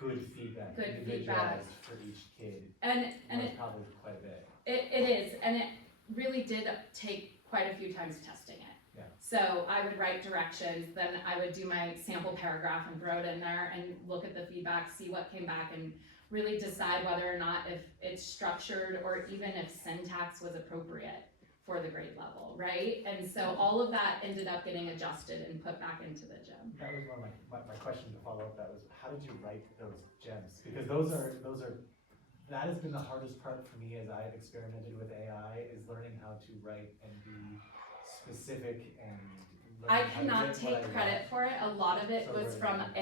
good feedback, Good individualized for each kid. And was it probably quite a bit. It is, and it really did take quite a few times testing it. Yeah. So I would write directions, then I would do my sample paragraph and throw it in there and look at the feedback, see what came back, and really decide whether or not if it's structured or even if syntax was appropriate for the grade level, right? And so all of that ended up getting adjusted and put back into the gym. That was one of my question to follow up, that was, how did you write those gems? Because that has been the hardest part for me as I've experimented with AI, is learning how to write and be specific and I learning how to cannot get what I take credit want. for it. A lot of it So was where from did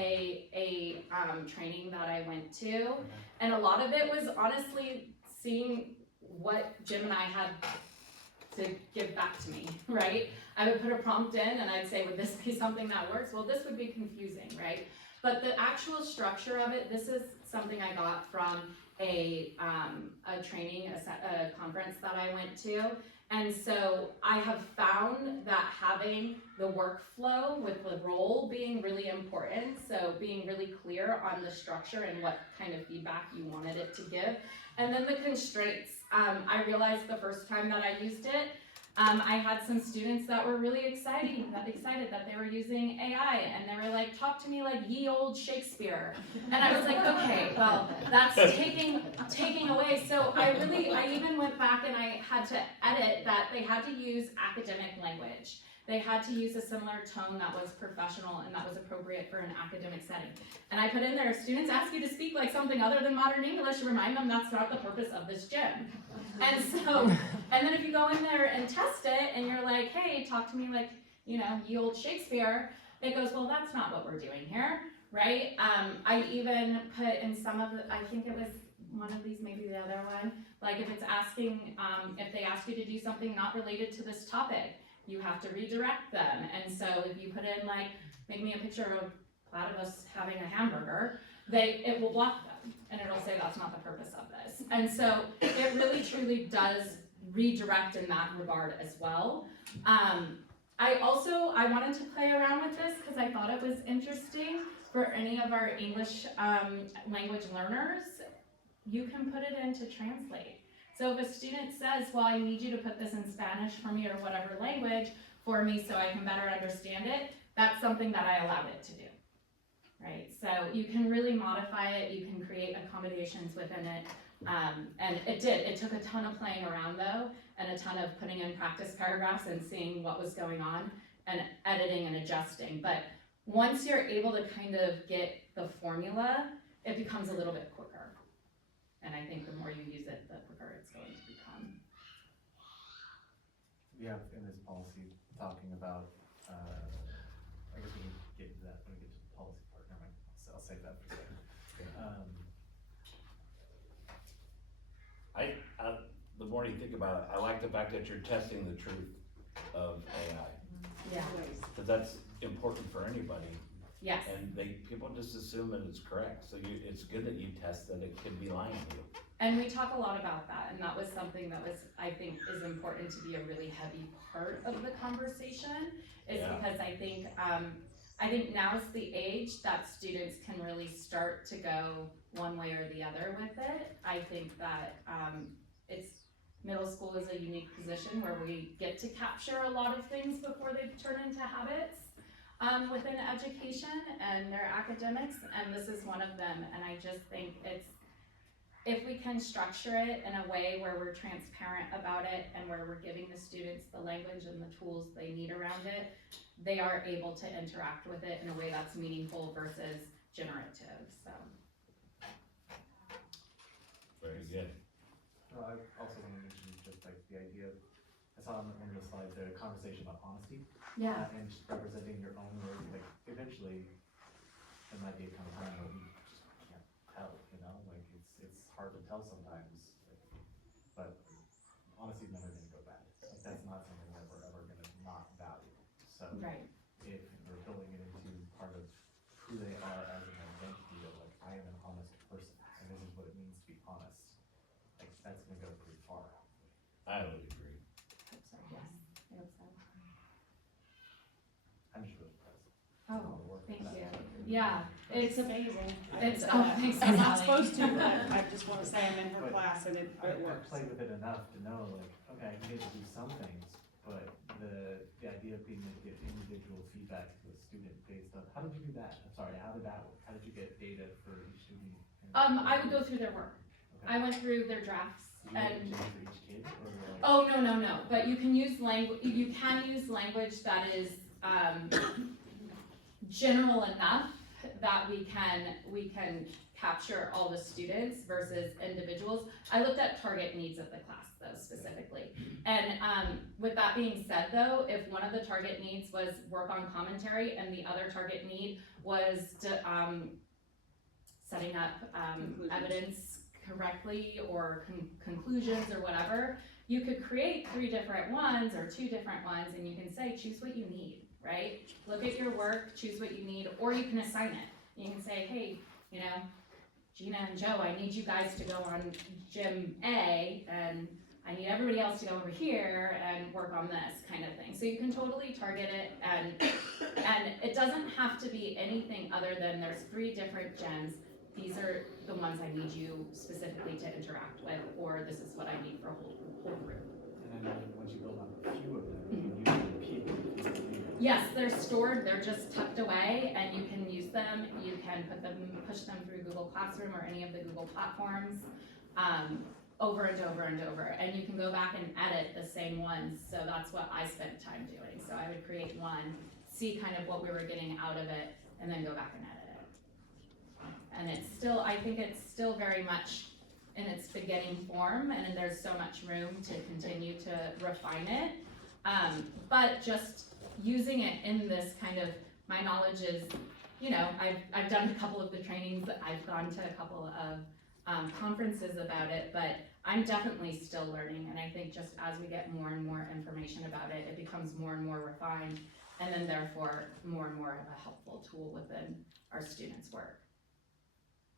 a training that I went to, and a lot of it was honestly seeing what Jim and I had to give back to me, right? I would put a prompt in and I'd say, would this be something that works? Well, this would be confusing, right? But the actual structure of it, this is something I got from a training, a conference that I went to. And so I have found that having the workflow with the role being really important, so being really clear on the structure and what kind of feedback you wanted it to give. And then the constraints, I realized the first time that I used it, I had some students that were really excited that they were using AI, and they were like, talk to me like ye old Shakespeare. And I was like, okay, well, that's taking away. So I even went back and I had to edit that they had to use academic language. They had to use a similar tone that was professional and that was appropriate for an academic setting. And I put in there, students ask you to speak like something other than modern English, remind them that's not the purpose of this gym. And so, and then if you go in there and test it and you're like, hey, talk to me like, ye old Shakespeare, it goes, well, that's not what we're doing here, right? I even put in some of the, I think it was one of these, maybe the other one, like if it's asking, if they ask you to do something not related to this topic, you have to redirect them. And so if you put in like, make me a picture of platypus having a hamburger, it will block them, and it'll say that's not the purpose of this. And so it really truly does redirect in that regard as well. I wanted to play around with this because I thought it was interesting for any of our English language learners. You can put it into translate. So if a student says, well, I need you to put this in Spanish for me or whatever language for me so I can better understand it, that's something that I allowed it to do, right? So you can really modify it, you can create accommodations within it, and it took a ton of playing around though, and a ton of putting in practice paragraphs and seeing what was going on, and editing and adjusting. But once you're able to kind of get the formula, it becomes a little bit quicker. And I think the more you use it, the quicker it's going to become. We have in this policy talking about, I guess we can get into that when we get to the policy part. Never mind. I'll save that for later. The more you think about it, I like the fact that you're testing the truth of AI. Yeah. Cause that's important for anybody. Yes. And people just assume that it's correct, so it's good that you test that it could be lying to you. And we talk a lot about that, and that was something that I think is important to be a really heavy part of the conversation, is because I think now is the age that students can really start to go one way or the other with it. I think that middle school is a unique position where we get to capture a lot of things before they turn into habits within education and their academics, and this is one of them. And I just think if we can structure it in a way where we're transparent about it and where we're giving the students the language and the tools they need around it, they are able to interact with it in a way that's meaningful versus generative, so. Very good. I also want to mention just like the idea of, I saw on one of the slides there, a conversation about honesty. Yeah. And just representing your own work, like eventually, there might be a time where we just can't tell, you know, like it's hard to tell sometimes, but honesty's never gonna go bad. Like that's not something that we're ever gonna not value. So Right. if we're building it into part of who they are as an identity of like, I am an honest person, and this is what it means to be honest, like that's gonna go pretty far. I would agree. I'm sorry, yes, I hope so. I'm just really impressed. Oh, thank you. Yeah, it's amazing. thanks, I'm not Sally. supposed to, but I just wanna say I'm in her But class and it I've works. played with it enough to know, like, okay, I can get to do some things, but the idea of being able to get individual feedback to a student based on, how did you do that? I'm sorry, how did that work? How did you get data for each student? I would go through their work. Okay. I went through their drafts Do you make and. changes for each kid, or like? Oh, no, but you can use language that is, general enough that we can capture all the students versus individuals. I looked at target needs of the class though specifically. And, with that being said though, if one of the target needs was work on commentary and the other target need was setting up, evidence correctly or conclusions or whatever, you could create 3 different ones or 2 different ones, and you can say, choose what you need, right? Look at your work, choose what you need, or you can assign it. You can say, hey, you know, Gina and Joe, I need you guys to go on gym A, and I need everybody else to go over here and work on this kind of thing. So you can totally target it, and it doesn't have to be anything other than there's 3 different gyms. These are the ones I need you specifically to interact with, or this is what I need for whole group. And then once you build up a few of them, you can repeat. Yes, they're stored, they're just tucked away, and you can use them. You can push them through Google Classroom or any of the Google platforms, over and over and over. And you can go back and edit the same ones, so that's what I spent time doing. So I would create one, see kind of what we were getting out of it, and then go back and edit it. And it's still, I think it's still very much in its beginning form, and there's so much room to continue to refine it. But just using it in this kind of, my knowledge is, you know, I've done a couple of the trainings, I've gone to a couple of conferences about it, but I'm definitely still learning, and I think just as we get more and more information about it, it becomes more and more refined, and then therefore more and more of a helpful tool within our students' work.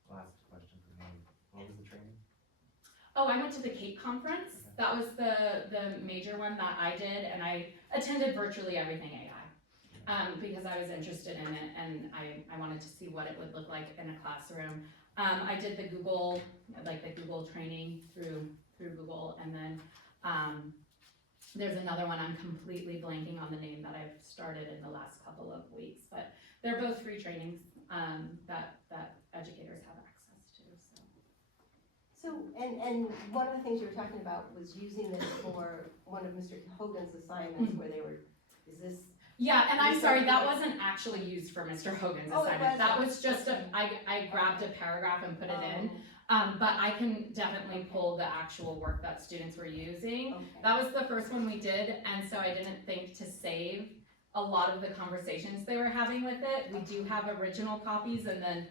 Last question for me. What was the training? Oh, I went to the CAPE conference. That was the major one that I did, and I attended virtually everything AI. Because I was interested in it and I wanted to see what it would look like in a classroom. I did the Google training through Google, and then there's another one I'm completely blanking on the name that I've started in the last couple of weeks, but they're both free trainings that educators have access to. So, and one of the things you were talking about was using this for one of Mr. Hogan's assignments where they were, is this? Yeah, and I'm sorry, that wasn't actually used for Mr. Hogan's Oh, it assignment. That wasn't. was just I grabbed a paragraph and put it in. But I can definitely pull the actual work that students were using. Okay. That was the first one we did, and so I didn't think to save a lot of the conversations they were having with it. We do have original copies and then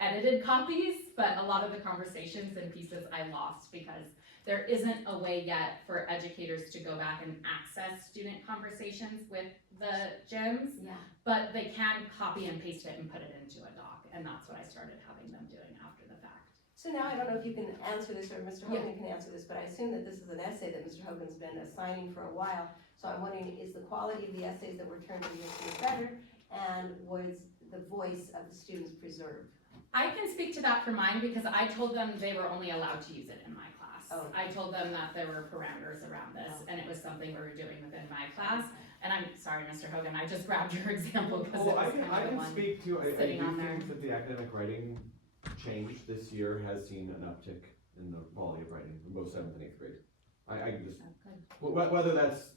edited copies, but a lot of the conversations and pieces I lost because there isn't a way yet for educators to go back and access student conversations with the gyms, Yeah. but they can copy and paste it and put it into a doc, and that's what I started having them doing after the fact. So now I don't know if you can answer this or Mr. Hogan can answer this, but I assume that this is an essay that Mr. Hogan's been assigning for a while. So I'm wondering, is the quality of the essays that were turned in this year better? And was the voice of the students preserved? I can speak to that for mine because I told them they were only allowed to use it in my class. Oh. I told them that there were parameters around this and it was something we were doing within my class. And I'm sorry, Mr. Hogan, I just grabbed your example because it Well, was I kind of the can one. speak to, I sitting on do there. think that the academic writing change this year has seen an uptick in the quality of writing in both 7th and 8th grade. I can just, Oh, good. whether that's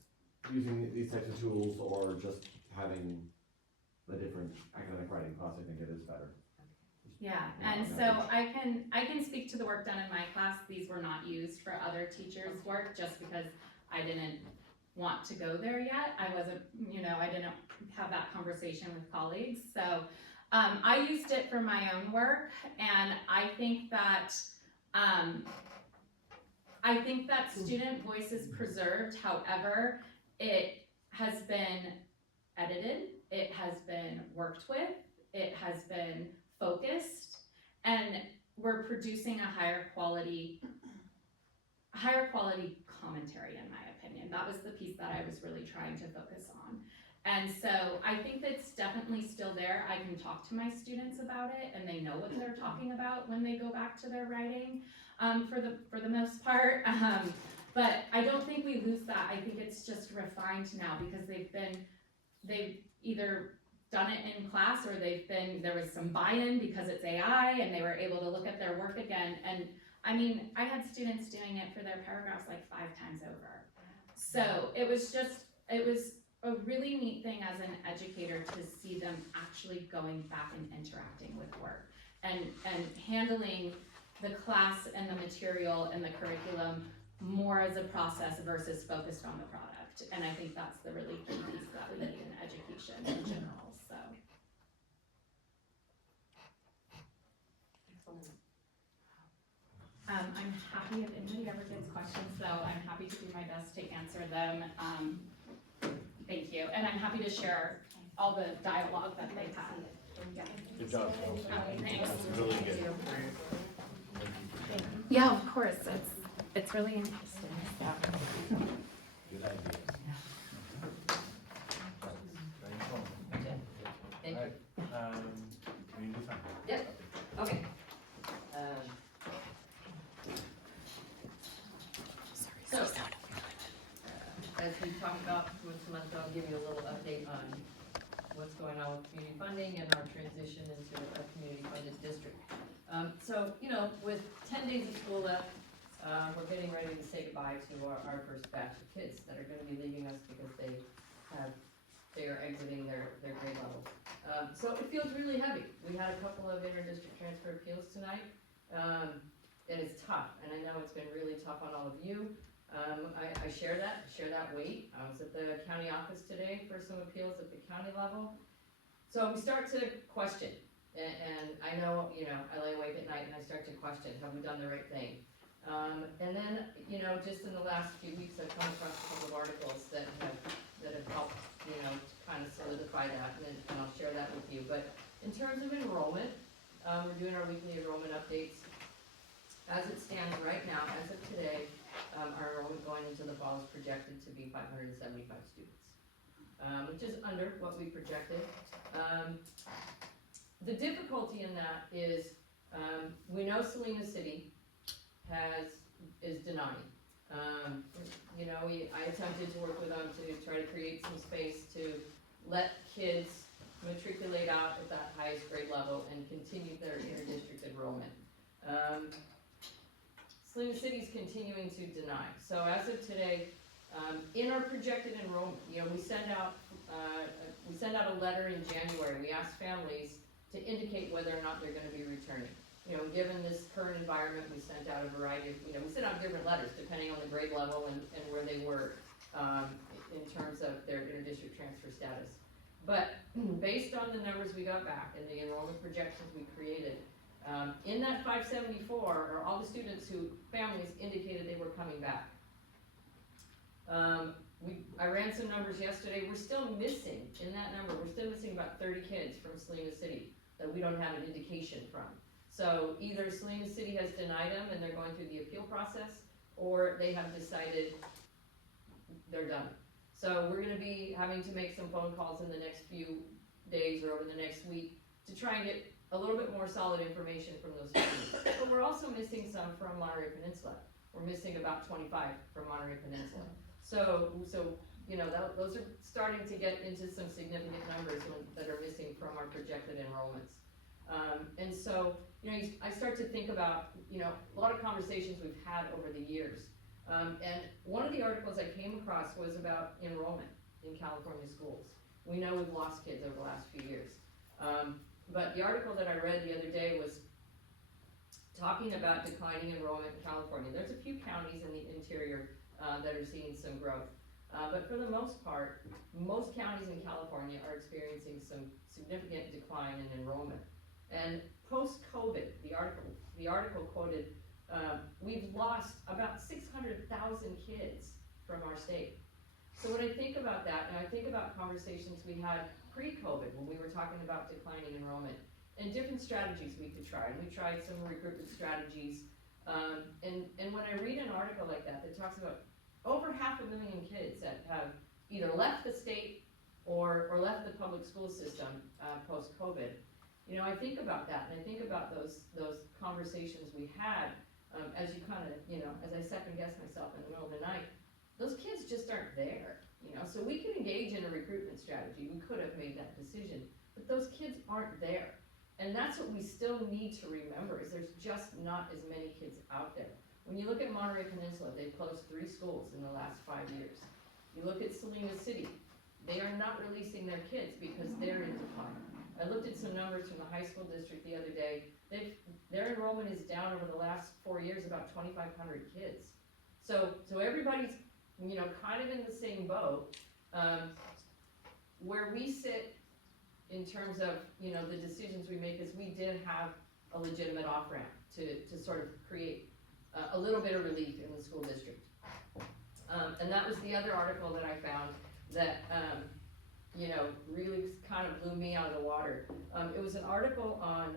using these types of tools or just having a different academic writing class, I think it is better. Yeah, and so I can speak to the work done in my class. These were not used for other teachers' work just because I didn't want to go there yet. I wasn't, I didn't have that conversation with colleagues. So I used it for my own work, and I think that student voice is preserved. However, it has been edited, it has been worked with, it has been focused, and we're producing a higher quality commentary, in my opinion. That was the piece that I was really trying to focus on. And so I think that's definitely still there. I can talk to my students about it and they know what they're talking about when they go back to their writing, for the most part. But I don't think we lose that. I think it's just refined now because they've either done it in class or there was some buy-in because it's AI and they were able to look at their work again. And I mean, I had students doing it for their paragraphs like 5 times over. So it was a really neat thing as an educator to see them actually going back and interacting with work and handling the class and the material and the curriculum more as a process versus focused on the product. And I think that's the really key piece that we need in education in general, so. I'm happy if anybody ever gets questions though, I'm happy to do my best to answer them. Thank you, and I'm happy to share all the dialogue that they've had. Yeah. Good job, Chelsea. Thanks. Really good. Yeah, of course, it's really interesting, so. Good idea. Thank you. Alright, community time. Yep. Okay. So, as we talked about once a month, I'll give you a little update on what's going on with community funding and our transition into a community funded district. So, with 10 days of school left, we're getting ready to say goodbye to our first batch of kids that are gonna be leaving us because they are exiting their grade level. So it feels really heavy. We had a couple of inter-district transfer appeals tonight. And it's tough, and I know it's been really tough on all of you. I share that weight. I was at the county office today for some appeals at the county level. So we start to question, and I know, I lay awake at night and I start to question, have we done the right thing? And then, just in the last few weeks, I've come across a couple of articles that have helped, kind of solidify that, and I'll share that with you. But in terms of enrollment, we're doing our weekly enrollment updates. As it stands right now, as of today, our enrollment going into the fall is projected to be 575 students, which is under what we projected. The difficulty in that is, we know Salinas City is denying. You know, I attempted to work with them to try to create some space to let kids matriculate out at that highest grade level and continue their inter-district enrollment. Salinas City's continuing to deny. So as of today, in our projected enrollment, you know, we send out a letter in January. We ask families to indicate whether or not they're gonna be returning. You know, given this current environment, we sent out a variety of, you know, we sent out different letters depending on the grade level and where they were, in terms of their inter-district transfer status. But based on the numbers we got back and the enrollment projections we created, in that 574 are all the students who families indicated they were coming back. I ran some numbers yesterday. We're still missing, in that number, we're still missing about 30 kids from Salinas City that we don't have an indication from. So either Salinas City has denied them and they're going through the appeal process, or they have decided they're done. So we're gonna be having to make some phone calls in the next few days or over the next week to try and get a little bit more solid information from those students. But we're also missing some from Monterey Peninsula. We're missing about 25 from Monterey Peninsula. So you know, those are starting to get into some significant numbers that are missing from our projected enrollments. And so, you know, I start to think about, you know, a lot of conversations we've had over the years. And one of the articles I came across was about enrollment in California schools. We know we've lost kids over the last few years. But the article that I read the other day was talking about declining enrollment in California. There's a few counties in the interior that are seeing some growth. But for the most part, most counties in California are experiencing some significant decline in enrollment. And post-COVID, the article quoted, we've lost about 600,000 kids from our state. So when I think about that, and I think about conversations we had pre-COVID when we were talking about declining enrollment and different strategies we could try. And we tried some recruitment strategies. And when I read an article like that talks about over 500,000 kids that have either left the state or left the public school system post-COVID, you know, I think about that, and I think about those conversations we had as you kind of, you know, as I second guess myself in the middle of the night. Those kids just aren't there, you know. So we can engage in a recruitment strategy. We could have made that decision, but those kids aren't there, and that's what we still need to remember: is there's just not as many kids out there. When you look at Monterey Peninsula, they've closed 3 schools in the last 5 years. You look at Salinas City, they are not releasing their kids because they're in decline. I looked at some numbers from the high school district the other day. Their enrollment is down over the last 4 years about 2,500 kids. So everybody's, you know, kind of in the same boat. Where we sit in terms of, you know, the decisions we make is we did have a legitimate off-ramp to sort of create a little bit of relief in the school district. And that was the other article that I found that, you know, really kind of blew me out of the water. It was an article on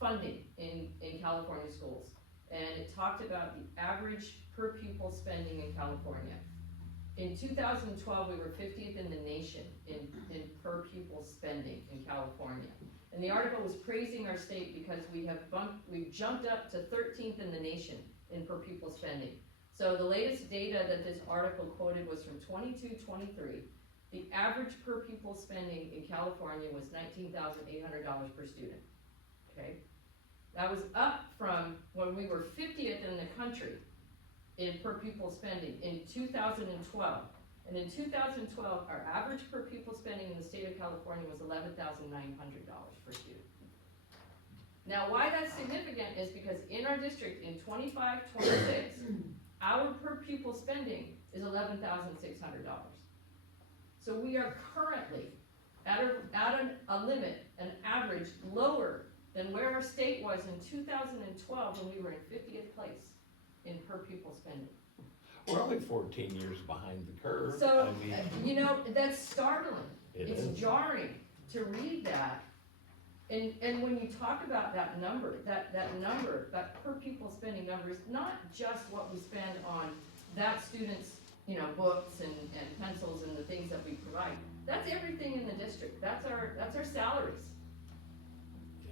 funding in California schools. And it talked about the average per pupil spending in California. In 2012, we were 50th in the nation in per pupil spending in California. And the article was praising our state because we've jumped up to 13th in the nation in per pupil spending. So the latest data that this article quoted was from 22-23. The average per pupil spending in California was $19,800 per student, okay? That was up from when we were 50th in the country in per pupil spending in 2012. And in 2012, our average per pupil spending in the state of California was $11,900 per student. Now, why that's significant is because in our district, in 25-26, our per pupil spending is $11,600. So we are currently at a limit, an average lower than where our state was in 2012 when we were in 50th place in per pupil spending. We're only 14 years behind the curve. So, I mean, you know, that's startling. It It's is. jarring to read that And when you talk about that number, that per pupil spending number is not just what we spend on that student's, you know, books and pencils and the things that we provide. That's everything in the district. That's our salaries.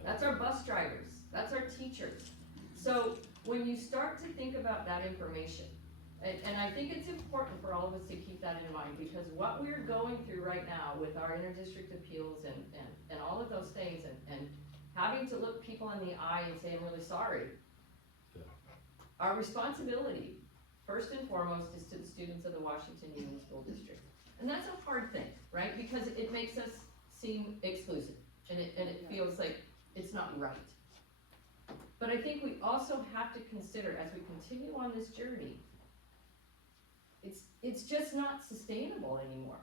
That's our bus drivers. That's our teachers. So when you start to think about that information, and I think it's important for all of us to keep that in mind, because what we're going through right now with our interdistrict appeals and all of those things, and having to look people in the eye and say, I'm really sorry. Yeah. Our responsibility, first and foremost, is to the students of the Washington Union School District. And that's a hard thing, right? Because it makes us seem exclusive, and it feels like it's not right. But I think we also have to consider, as we continue on this journey, it's just not sustainable anymore.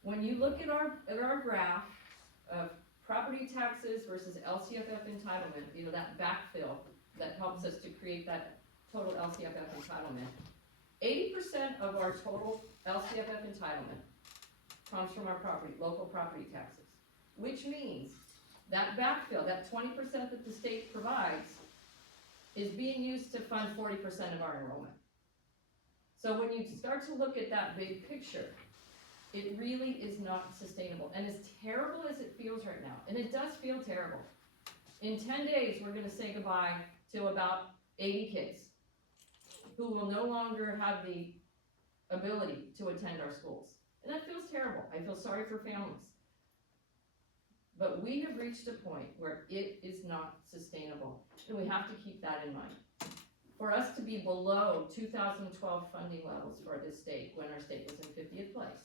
When you look at our graph of property taxes versus LCFF entitlement, you know, that backfill that helps us to create that total LCFF entitlement, 80% of our total LCFF entitlement comes from our local property taxes, which means that backfill, that 20% that the state provides, is being used to fund 40% of our enrollment. So when you start to look at that big picture, it really is not sustainable. And as terrible as it feels right now, and it does feel terrible, in 10 days we're gonna say goodbye to about 80 kids who will no longer have the ability to attend our schools. And that feels terrible. I feel sorry for families. But we have reached a point where it is not sustainable, and we have to keep that in mind. For us to be below 2012 funding levels for this state, when our state was in 50th place,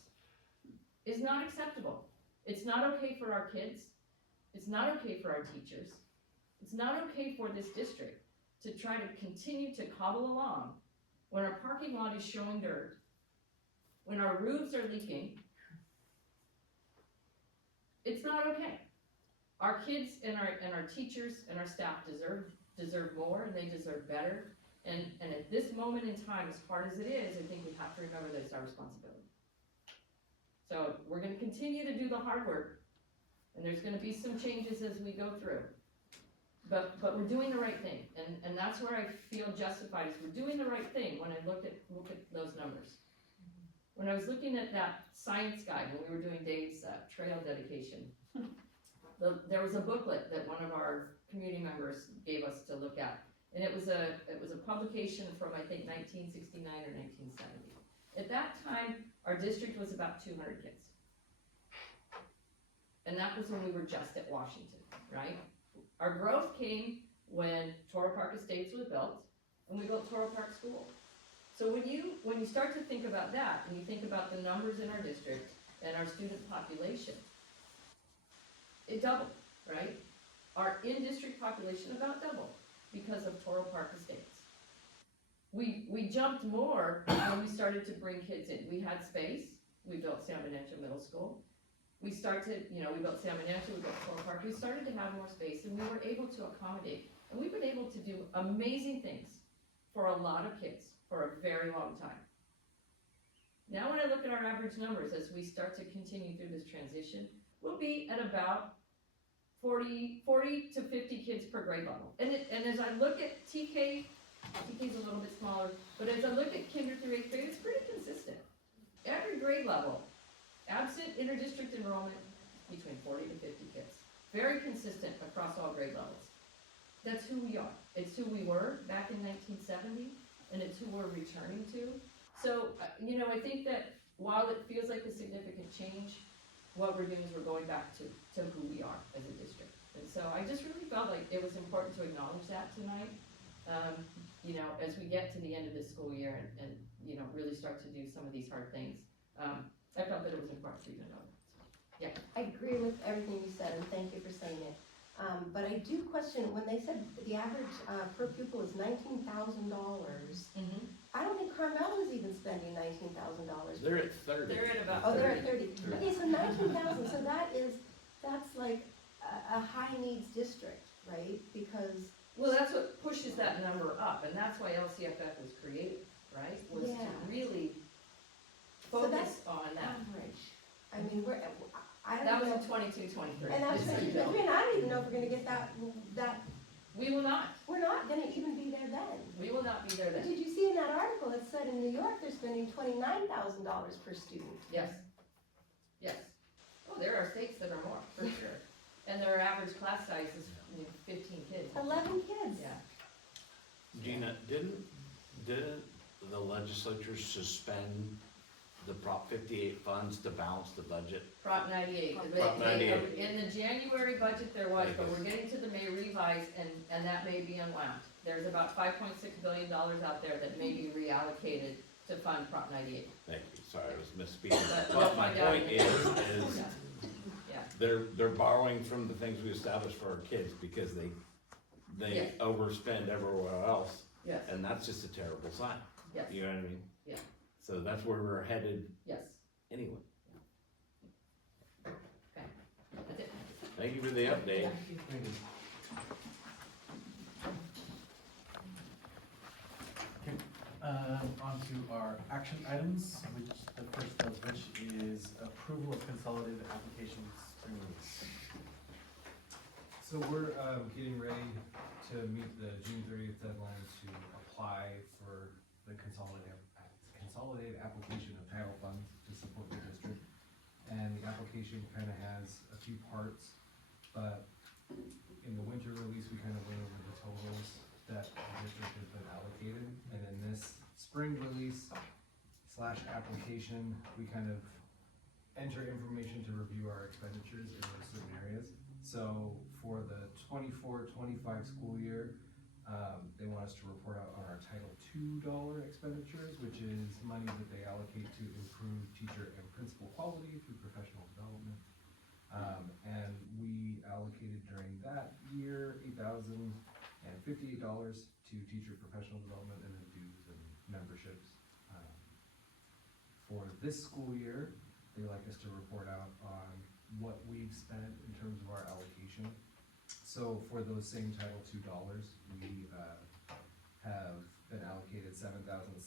is not acceptable. It's not okay for our kids. It's not okay for our teachers. It's not okay for this district to try to continue to cobble along when our parking lot is showing dirt, when our roofs are leaking. It's not okay. Our kids and our teachers and our staff deserve more, and they deserve better. And at this moment in time, as hard as it is, I think we have to remember that it's our responsibility. So we're gonna continue to do the hard work, and there's gonna be some changes as we go through. But we're doing the right thing, and that's where I feel justified, is we're doing the right thing when I look at those numbers. When I was looking at that science guide, when we were doing Dave's trail dedication, there was a booklet that one of our community members gave us to look at. And it was a publication from, I think, 1969 or 1970. At that time, our district was about 200 kids. And that was when we were just at Washington, right? Our growth came when Toro Park Estates was built, and we built Toro Park School. So when you start to think about that, and you think about the numbers in our district and our student population, it doubled, right? Our in-district population about doubled because of Toro Park Estates. We jumped more when we started to bring kids in. We had space. We built San Benancho Middle School. We built San Benancho, we built Toro Park. We started to have more space, and we were able to accommodate. And we've been able to do amazing things for a lot of kids for a very long time. Now when I look at our average numbers as we start to continue through this transition, we'll be at about 40 to 50 kids per grade level. And as I look at TK's a little bit smaller, but as I look at kinder through 8th grade, it's pretty consistent. Every grade level, absent interdistrict enrollment, between 40 to 50 kids. Very consistent across all grade levels. That's who we are. It's who we were back in 1970, and it's who we're returning to. So, I think that while it feels like a significant change, what we're doing is we're going back to who we are as a district. And so I just really felt like it was important to acknowledge that tonight, as we get to the end of this school year and really start to do some of these hard things. I felt that it was important for you to know that. Yeah. I agree with everything you said, and thank you for saying it. But I do question, when they said the average per pupil is $19,000, I don't think Carmel is even spending $19,000. They're at 30. They're at about Oh, they're at 30. Okay, so 19,000, so that's like a high needs district, right? Because. Well, that's what pushes that number up, and that's why LCFF was created, right? Was to really focus on that. Average. I mean, I That was in 22-23. And that's what, I mean, I don't even know if we're gonna get that, We will not, we're not gonna even be there then. we will not be there But then. did you see in that article, it said in New York, they're spending $29,000 per student. Yes. Yes. Oh, there are states that are more, for sure. And their average class size is 15 kids. 11 kids. Yeah. Gina, didn't the legislature suspend the Prop 58 funds to balance the budget? Prop 98. Prop 98. In the January budget there was, but we're getting to the May revise and that may be unwound. There's about $5.6 billion out there that may be reallocated to fund Prop 98. Thank you, sorry, I was misspeaking. But But we'll my find out. point is Yeah. Yeah. they're borrowing from the things we established for our kids because they Yes. overspend everywhere else. Yes, And that's just a terrible sign, yes, you know what I mean? Yeah. So that's where we're headed yes. anyway. Okay, that's it. Thank you for the update. On to our action items, which the first of which is approval of consolidated applications spring release. So we're getting ready to meet the June 30th deadline to apply for the consolidated application of title funds to support the district. And the application kind of has a few parts, but in the winter release, we kind of went over the totals that the district has been allocated. And in this spring release / application, we kind of enter information to review our expenditures in those certain areas. So for the 24-25 school year, they want us to report out on our Title II expenditures, which is money that they allocate to improve teacher and principal quality through professional development. And we allocated during that year $8,058 to teacher professional development and then dues and memberships. For this school year, they like us to report out on what we've spent in terms of our allocation. So for those same Title II dollars, we have been allocated $7,661,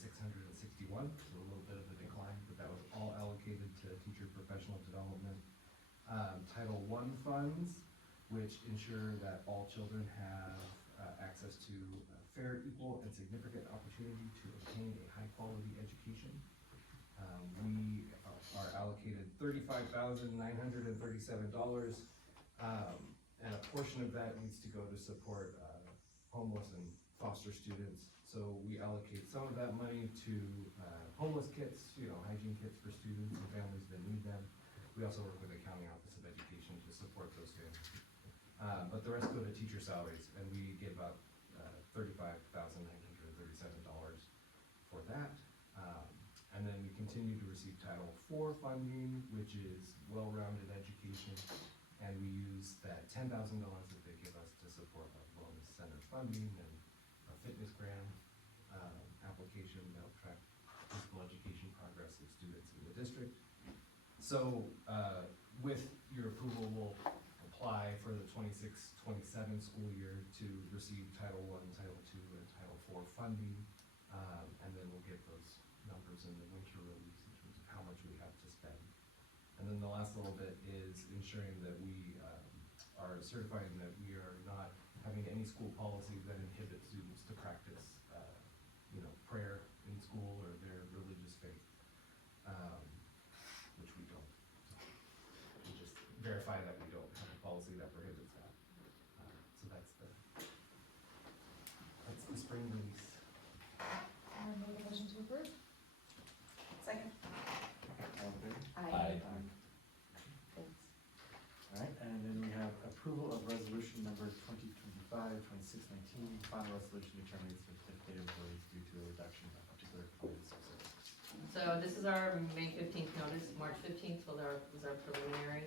so a little bit of a decline, but that was all allocated to teacher professional development. Title I funds, which ensure that all children have access to fair, equal, and significant opportunity to obtain a high-quality education. We are allocated $35,937, and a portion of that needs to go to support homeless and foster students. So we allocate some of that money to homeless kits, hygiene kits for students and families that need them. We also work with the County Office of Education to support those families. But the rest go to teacher salaries, and we get about $35,937 for that. And then we continue to receive Title IV funding, which is well-rounded education, and we use that $10,000 that they give us to support our wellness center funding and our fitness grant application to help track physical education progress of students in the district. So with your approval, we'll apply for the 26-27 school year to receive Title I, Title II, and Title IV funding, and then we'll get those numbers in the winter release in terms of how much we have to spend. And then the last little bit is ensuring that we are certifying that we are not having any school policies that inhibit students to practice, prayer in school or their religious faith, which we don't. We just verify that we don't have a policy that prohibits that. So that's the spring release. I make a motion to approve. Second. All in favor? Aye. Thanks. Alright, and then we have approval of resolution number 2025-2619, final resolution determining certificate employees due to a reduction of particular components of services. So this is our May 15th notice. March 15th was our preliminary.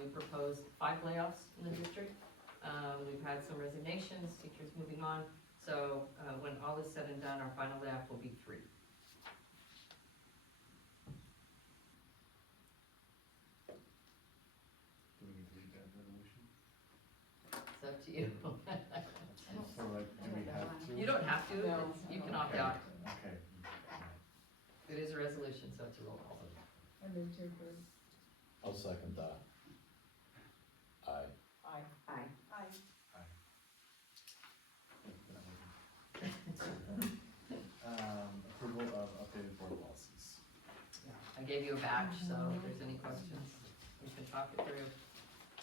We proposed 5 layoffs in the district. We've had some resignations, teachers moving on. So when all is said and done, our final layoff will be 3. Do we need to read that resolution? It's up to you. So like, do we have to? You don't have to, you can opt out. Okay. It is a resolution, so it's a roll call. I move to approve. I'll second that. Aye. Aye. Aye. Approval of updated board policies. I gave you a batch, so if there's any questions, we can talk it through.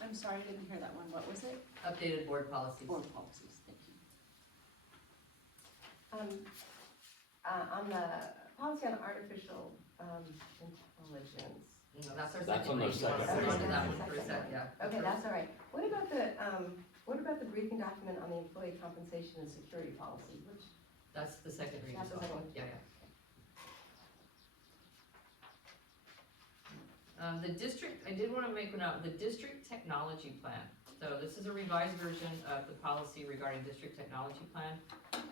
I'm sorry, I didn't hear that one. What was it? Updated board policies. Board policies, thank you. On the policy on artificial, intelligence. No, that's our That's second on the read. You wanna second hold on to read. that one for a sec, yeah. Okay, that's all right. What about the briefing document on the employee compensation and security policy, which, That's the second read That's as the well. second. Yeah, yeah. The district, I did wanna make one out, the district technology plan. So this is a revised version of the policy regarding district technology plan.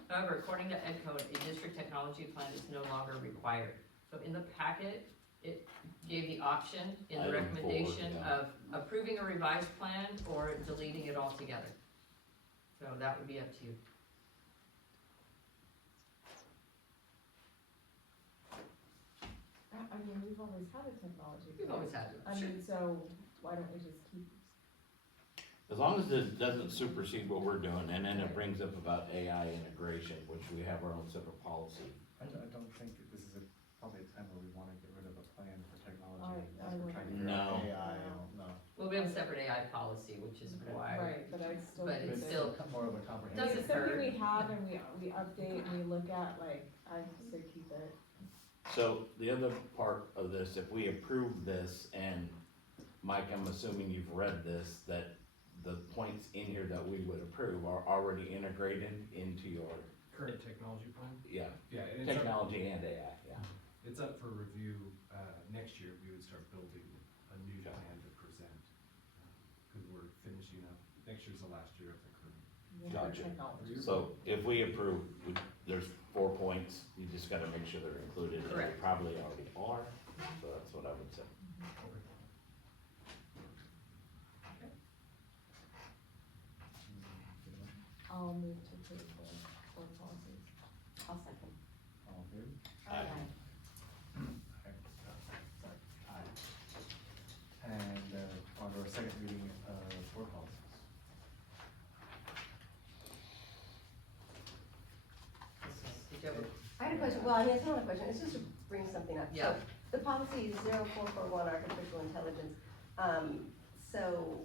However, according to Ed Code, a district technology plan is no longer required. So in the packet, it gave the option in the Item recommendation 4, yeah. of approving a revised plan or deleting it altogether. So that would be up to you. I mean, we've always had a technology. We've always had it, I sure. mean, so why don't we just keep? As long as this doesn't supersede what we're doing, and then it brings up about AI integration, which we have our own separate policy. I don't think this is probably a time where we wanna get rid of a plan for technology, I as we're trying to figure No. out AI, no. Well, we have a separate AI policy, which is why. Right, but I still But think it's that- still, More of a comprehensive. Doesn't It's something hurt. we have and we update and we look at, like, I say keep it. So the other part of this, if we approve this, and Mike, I'm assuming you've read this, that the points in here that we would approve are already integrated into your, Current technology plan? yeah, Yeah, and it's up, technology and AI, yeah. it's up for review, next year, we would start building a new plan to present. Cause we're finishing up, next year's the last year of the current. Gotcha. Technology. So if we approve, there's 4 points, you just gotta make sure they're included, and they Correct. probably already are, so that's what I would say. I'll move to approve the board policies. I'll second. All in favor? Aye. Aye. And, on to our second reading of board policies. did you have a- I had a question, well, I mean, it's not a question, it's just to bring something up. Yeah. So, the policy is 0441, artificial intelligence. So,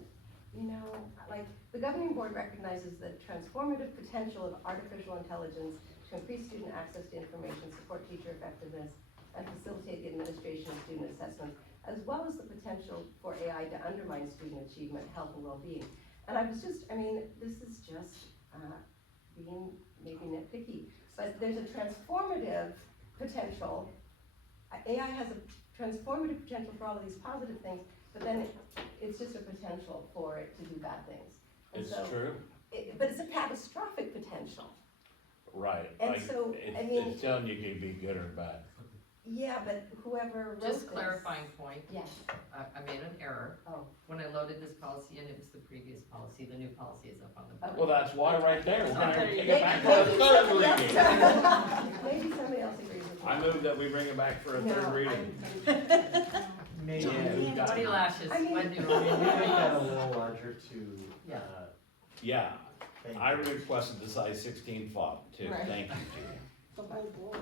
you know, like, the governing board recognizes the transformative potential of artificial intelligence to increase student access to information, support teacher effectiveness, and facilitate the administration of student assessments, as well as the potential for AI to undermine student achievement, health, and well-being. And I was just, I mean, this is just, being maybe nitpicky, but there's a transformative potential. AI has a transformative potential for all of these positive things, but then it's just a potential for it to do bad things. And It's so, true, but it's a catastrophic potential. right, And like, so, I mean- it's telling you can be good or bad. Yeah, but whoever wrote this. Just clarifying point, Yes, I made an error. oh, When I loaded this policy in, it was the previous policy, the new policy is up on the board. Well, that's why right there, we're gonna Sorry. take maybe it back for a maybe third somebody reading. else, maybe somebody else agrees with me. I move that we bring it back for a No, third reading. Maybe. Yeah, we've got- Twenty lashes, I mean- when do Maybe make that a little larger to, Yeah. Yeah, thank I you. requested the size 16 font too, Right. thank you, Judy. The whole board.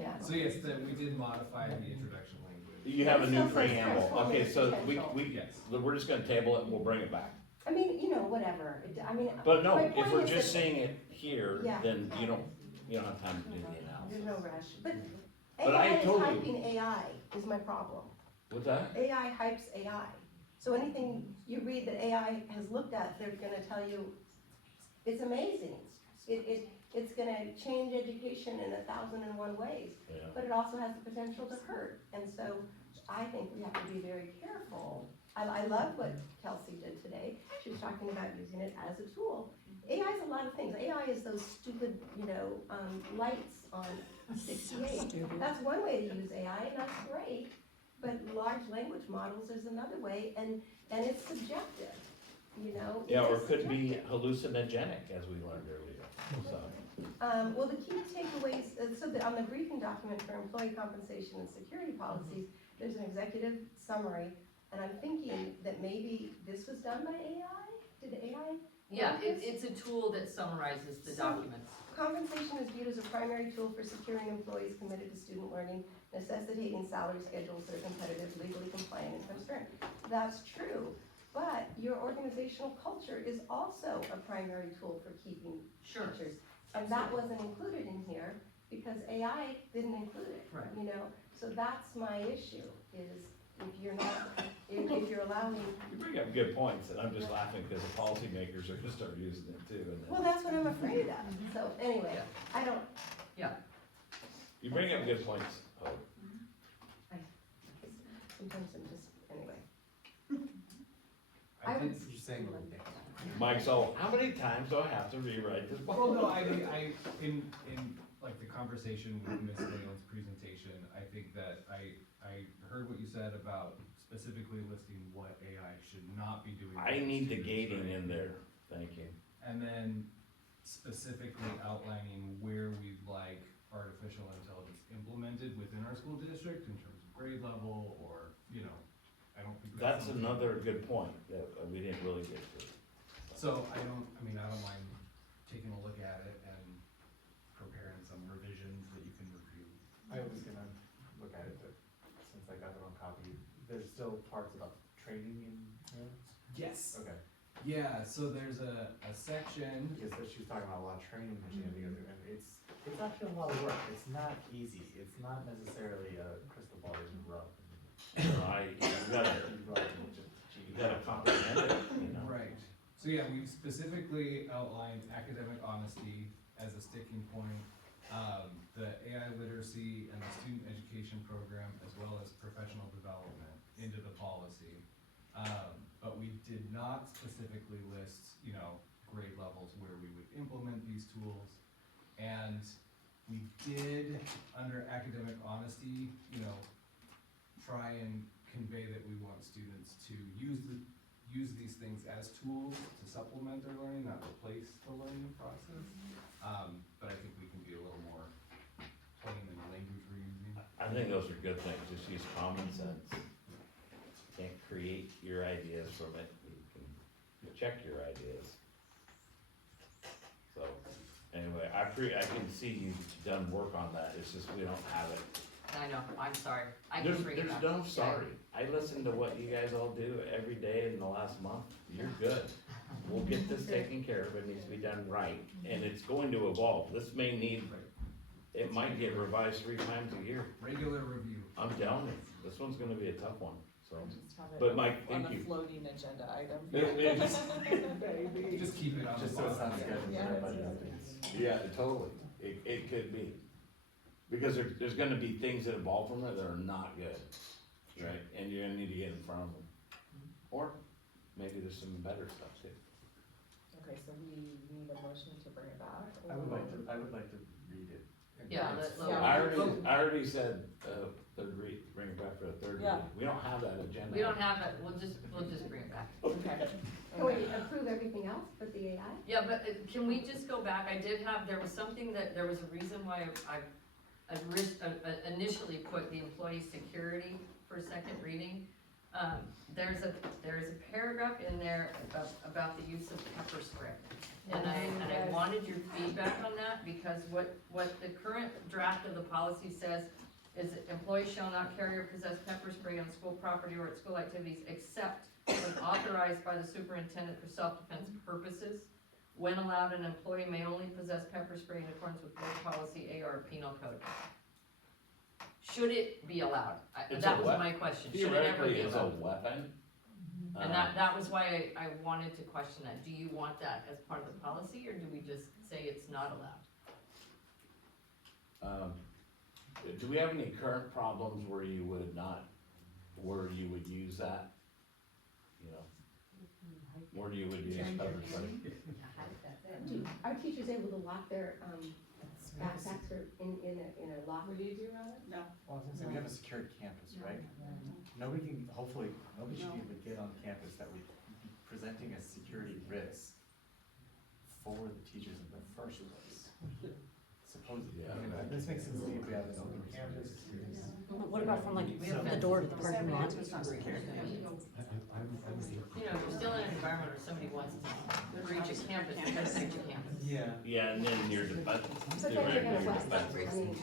Yeah. So yes, we did modify the introduction language. You have a It new still says preamble, okay, transformative so we, potential. Yes. we're just gonna table it and we'll bring it back. I mean, you know, whatever, I mean. But no, my if point we're is just that saying it here, Yeah. then you don't have time to do the There's analysis. no rush, but But I AI is told you. hyping AI is my problem. What's that? AI hypes AI. So anything you read that AI has looked at, they're gonna tell you, it's amazing. It's gonna change education in 1,001 ways, Yeah. but it also has the potential to hurt. And so I think we have to be very careful. I love what Kelsey did today. She was talking about using it as a tool. AI is a lot of things. AI is those stupid, lights on 68. That's one way to use AI, and that's great. But large language models is another way, and it's subjective, Yeah, or It's it could be subjective. hallucinogenic, as we learned earlier, so. Well, the key takeaways, so that on the briefing document for employee compensation and security policies, there's an executive summary, And I'm thinking that maybe this was done by AI? Did AI? Yeah, make this? it's a tool that summarizes the So- documents. Compensation is viewed as a primary tool for securing employees committed to student learning, necessitating salary schedules that are competitive, legally compliant, and transparent. That's true, but your organizational culture is also a primary tool for keeping Sure. teachers. And that wasn't included in here because AI didn't include it, Right. you know? So that's my issue, is if you're not, if you're allowing, You bring up good points, and I'm just laughing because the policymakers are gonna start using it too, and well, then, that's what I'm afraid of. So anyway, I don't, you bring up good points, Hope. sometimes I'm just, anyway. I did, You're saying what we think. Mike, so how many times do I have to rewrite this? well, no, I mean, in like the conversation with Ms. Leon's presentation, I think that I heard what you said about specifically listing what AI should not be doing. I with need the students, gating right? in there, thank you. And then specifically outlining where we'd like artificial intelligence implemented within our school district in terms of grade level, or, you know, I don't think That's something- another good point that we didn't really get to. So I don't mind taking a look at it and preparing some revisions that you can review. I was gonna look at it, but since I got the wrong copy, there's still parts about training in here? Yes. Okay, Yeah, so there's a section, because she was talking about a lot of training that she had to go through, and it's actually a lot of work, it's not easy, it's not necessarily a crystal ball you rub. You gotta You comprehend it, you know? right. So yeah, we've specifically outlined academic honesty as a sticking point, the AI literacy and the student education program, as well as professional development into the policy. But we did not specifically list, you know, grade levels where we would implement these tools. And we did, under academic honesty, you know, try and convey that we want students to use these things as tools to supplement their learning, not replace the learning process. But I think we can be a little more plain in the language we're using. I think those are good things, just use common sense. Can't create your ideas from it, you can check your ideas. So, anyway, I can see you've done work on that, it's just we don't have it. I know, I'm sorry. I There's, can bring it there's back. no sorry, I listen to what you guys all do every day in the last month, you're good. We'll get this taken care of, it needs to be done right, and it's going to evolve, this may need, it might get revised 3 times a year. Regular review. I'm telling you, this one's gonna be a tough one, so. Just have it But Mike, thank on a you. floating agenda item. Just keep it on the Just so it sounds bottom. good Yeah. for everybody else. Yeah, totally, it could be. Because there's gonna be things that evolve from it that are not good, right? And you're gonna need to get in front of them. Or maybe there's some better stuff too. Okay, so we need a motion to bring it back? I would like to read it. Yeah, It's- let- I already said, third read, bring it back for a third read. Yeah. We don't have that agenda. We don't have it, we'll just bring it back. Okay. can we approve everything else but the AI? Yeah, but can we just go back, there was something there was a reason why I initially put the employee security for second reading. There's a paragraph in there about the use of pepper spray. And I wanted your feedback on that, because what the current draft of the policy says is that employees shall not carry or possess pepper spray on school property or at school activities except when authorized by the superintendent for self-defense purposes. When allowed, an employee may only possess pepper spray in accordance with board policy AR penal code. Should it be allowed? It's That a was my question. Should it ever Theoretically, be it's a allowed? weapon. And that was why I wanted to question that. Do you want that as part of the policy, or do we just say it's not allowed? Do we have any current problems where you would use that? You know, where you would use pepper spray? Are teachers able to lock their, backpacks or in a locker? Would you do that? No. Well, I was gonna say, we have a secured campus, right? Nobody should be able to get on campus that would be presenting a security risk for the teachers in the first place. Supposedly, Yeah. I mean, this makes sense to me if we have an open campus. What about from like We have the door to the San parking lot? Francisco's not secured. if somebody wants to breach a campus, they're gonna breach a campus. Yeah. Yeah, and then your defense, So then you're gonna your west, defense. I mean,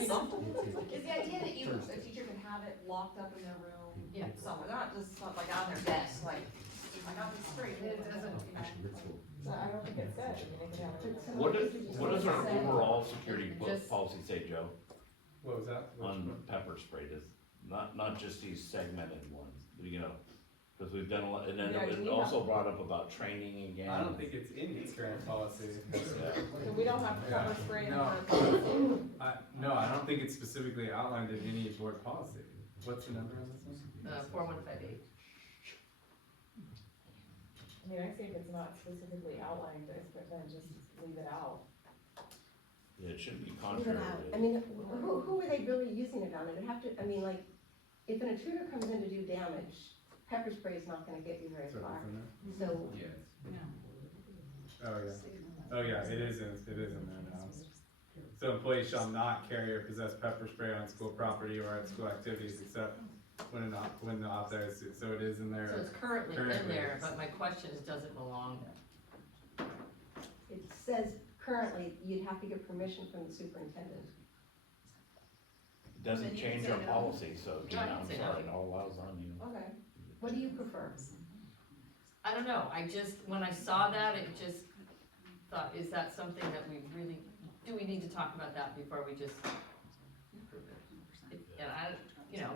Is the idea that you, a teacher can have it locked up in their room? Yeah. Somewhere, not just not like on their desk, like, I got this straight, it doesn't, you know. So I don't think it's good, I mean, they could have it. What does our overall security Just- policy say, Joe, What was that? on pepper spray? Does, not just these segmented ones, you know? Cause we've done a lot, and then Yeah, it you also brought up about training again. I don't think it's in the current policy. So we don't have pepper spray in No. our policy? No, I don't think it's specifically outlined in any board policy. What's the number on this one? 4158. I mean, I think it's not specifically outlined, but then just leave it out. Yeah, it shouldn't be leave it contrary out. to. I mean, who are they really using it on? It'd have to, I mean, like, if an intruder comes in to do damage, pepper spray is not gonna get you very So far. it's in there? So, Oh, yeah. Oh, yeah, it is in there now. So employees shall not carry or possess pepper spray on school property or at school activities except when the authorized, so it is in there. So it's currently in Currently. there, but my question is, does it belong there? it says currently, you'd have to get permission from the superintendent. It doesn't Then you can change say our no. policy, so, No, I Gina, can I'm say sorry, no. it all allows on you. Okay. What do you prefer? I don't know, I just, when I saw that, it just thought, is that something that we really, do we need to talk about that before we just approve it? And I, you know,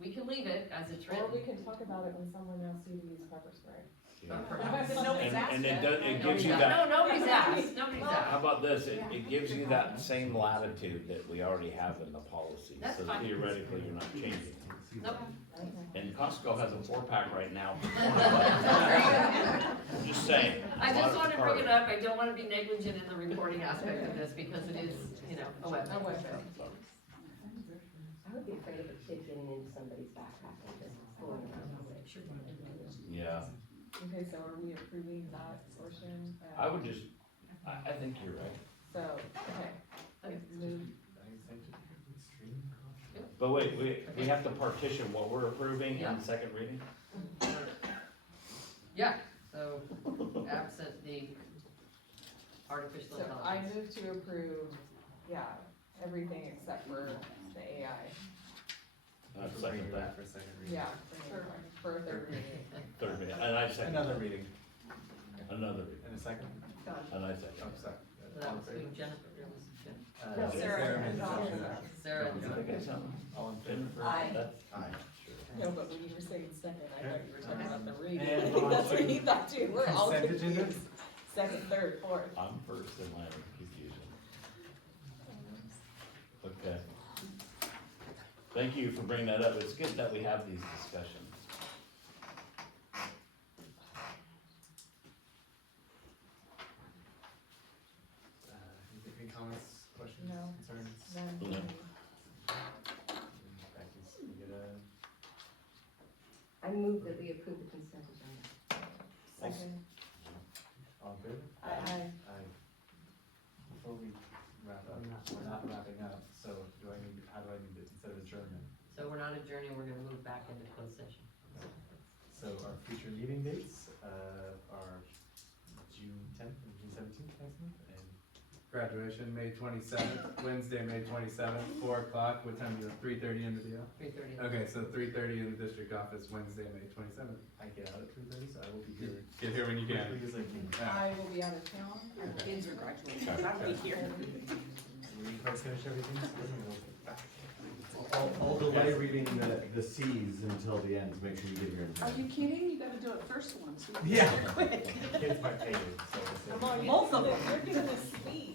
we can leave it as it's Or we written. can talk about it when someone asks you to use pepper spray. Yeah. Perhaps. Nobody's asked And it yet. does, it gives Nobody's you asked. that, No, nobody's asked, nobody's how asked. about this, it gives you that same latitude that we already have in the policy. That's So fine. theoretically, you're not changing. Nope. And Costco has a 4-pack right now for $20. I'm just saying. I just Lot wanna of bring it carbon. up, I don't wanna be negligent in the reporting aspect of this, because it is, you know, a weapon. A weapon. I would be afraid of a kid getting into somebody's backpack and just pulling it out. Yeah, Okay, so are we approving that portion? I would just, I think you're right. So, okay, let's move, But wait, we have to partition what we're approving in second reading? Yeah, so absent the artificial so I intelligence. move to approve, yeah, everything except for the AI. I'd second that. For a second reading. Yeah, for a third reading. Third reading, and I second. Another reading. Another reading, And a second? and I second. Oh, sorry. So that was who, Jennifer, it was Jen. No, Sarah. made the motion. Sarah, Did I get something? All in favor? Jennifer? Aye. That's, aye, sure. No, but when you were saying second, I thought you were talking about the reading. And I think on that's what to you thought too, we're all consent agenda? confused. Second, third, fourth. I'm first in line of confusion. Okay. Thank you for bringing that up. It's good that we have these discussions. Any comments, questions, No. concerns? Then, No. Practice, we get a I move that we approve the consent agenda. second, all in favor? Aye. Aye. Before we wrap up, we're not wrapping up, so how do I need to, instead of adjournment? so we're not adjourning, we're gonna move back into closed session. So our future meeting dates, are June 10th and June 17th next month, and Graduation, May 27th, Wednesday, May 27th, 4 o'clock, what time is it, 3:30 in the deal? 3:30. Okay, so 3:30 in the district office, Wednesday, May 27th. I get out at 3:30, so I will be here. Get here when you can. Quickly as I can. I will be out of town. Our kids are graduating, I'll be here. Will you folks finish everything? I'll delay reading the Cs until the end to make sure you get here in Are time. you kidding? You gotta do it first one, so. Yeah. Kids might pay you, so. Come on, both of them, you're giving a speech.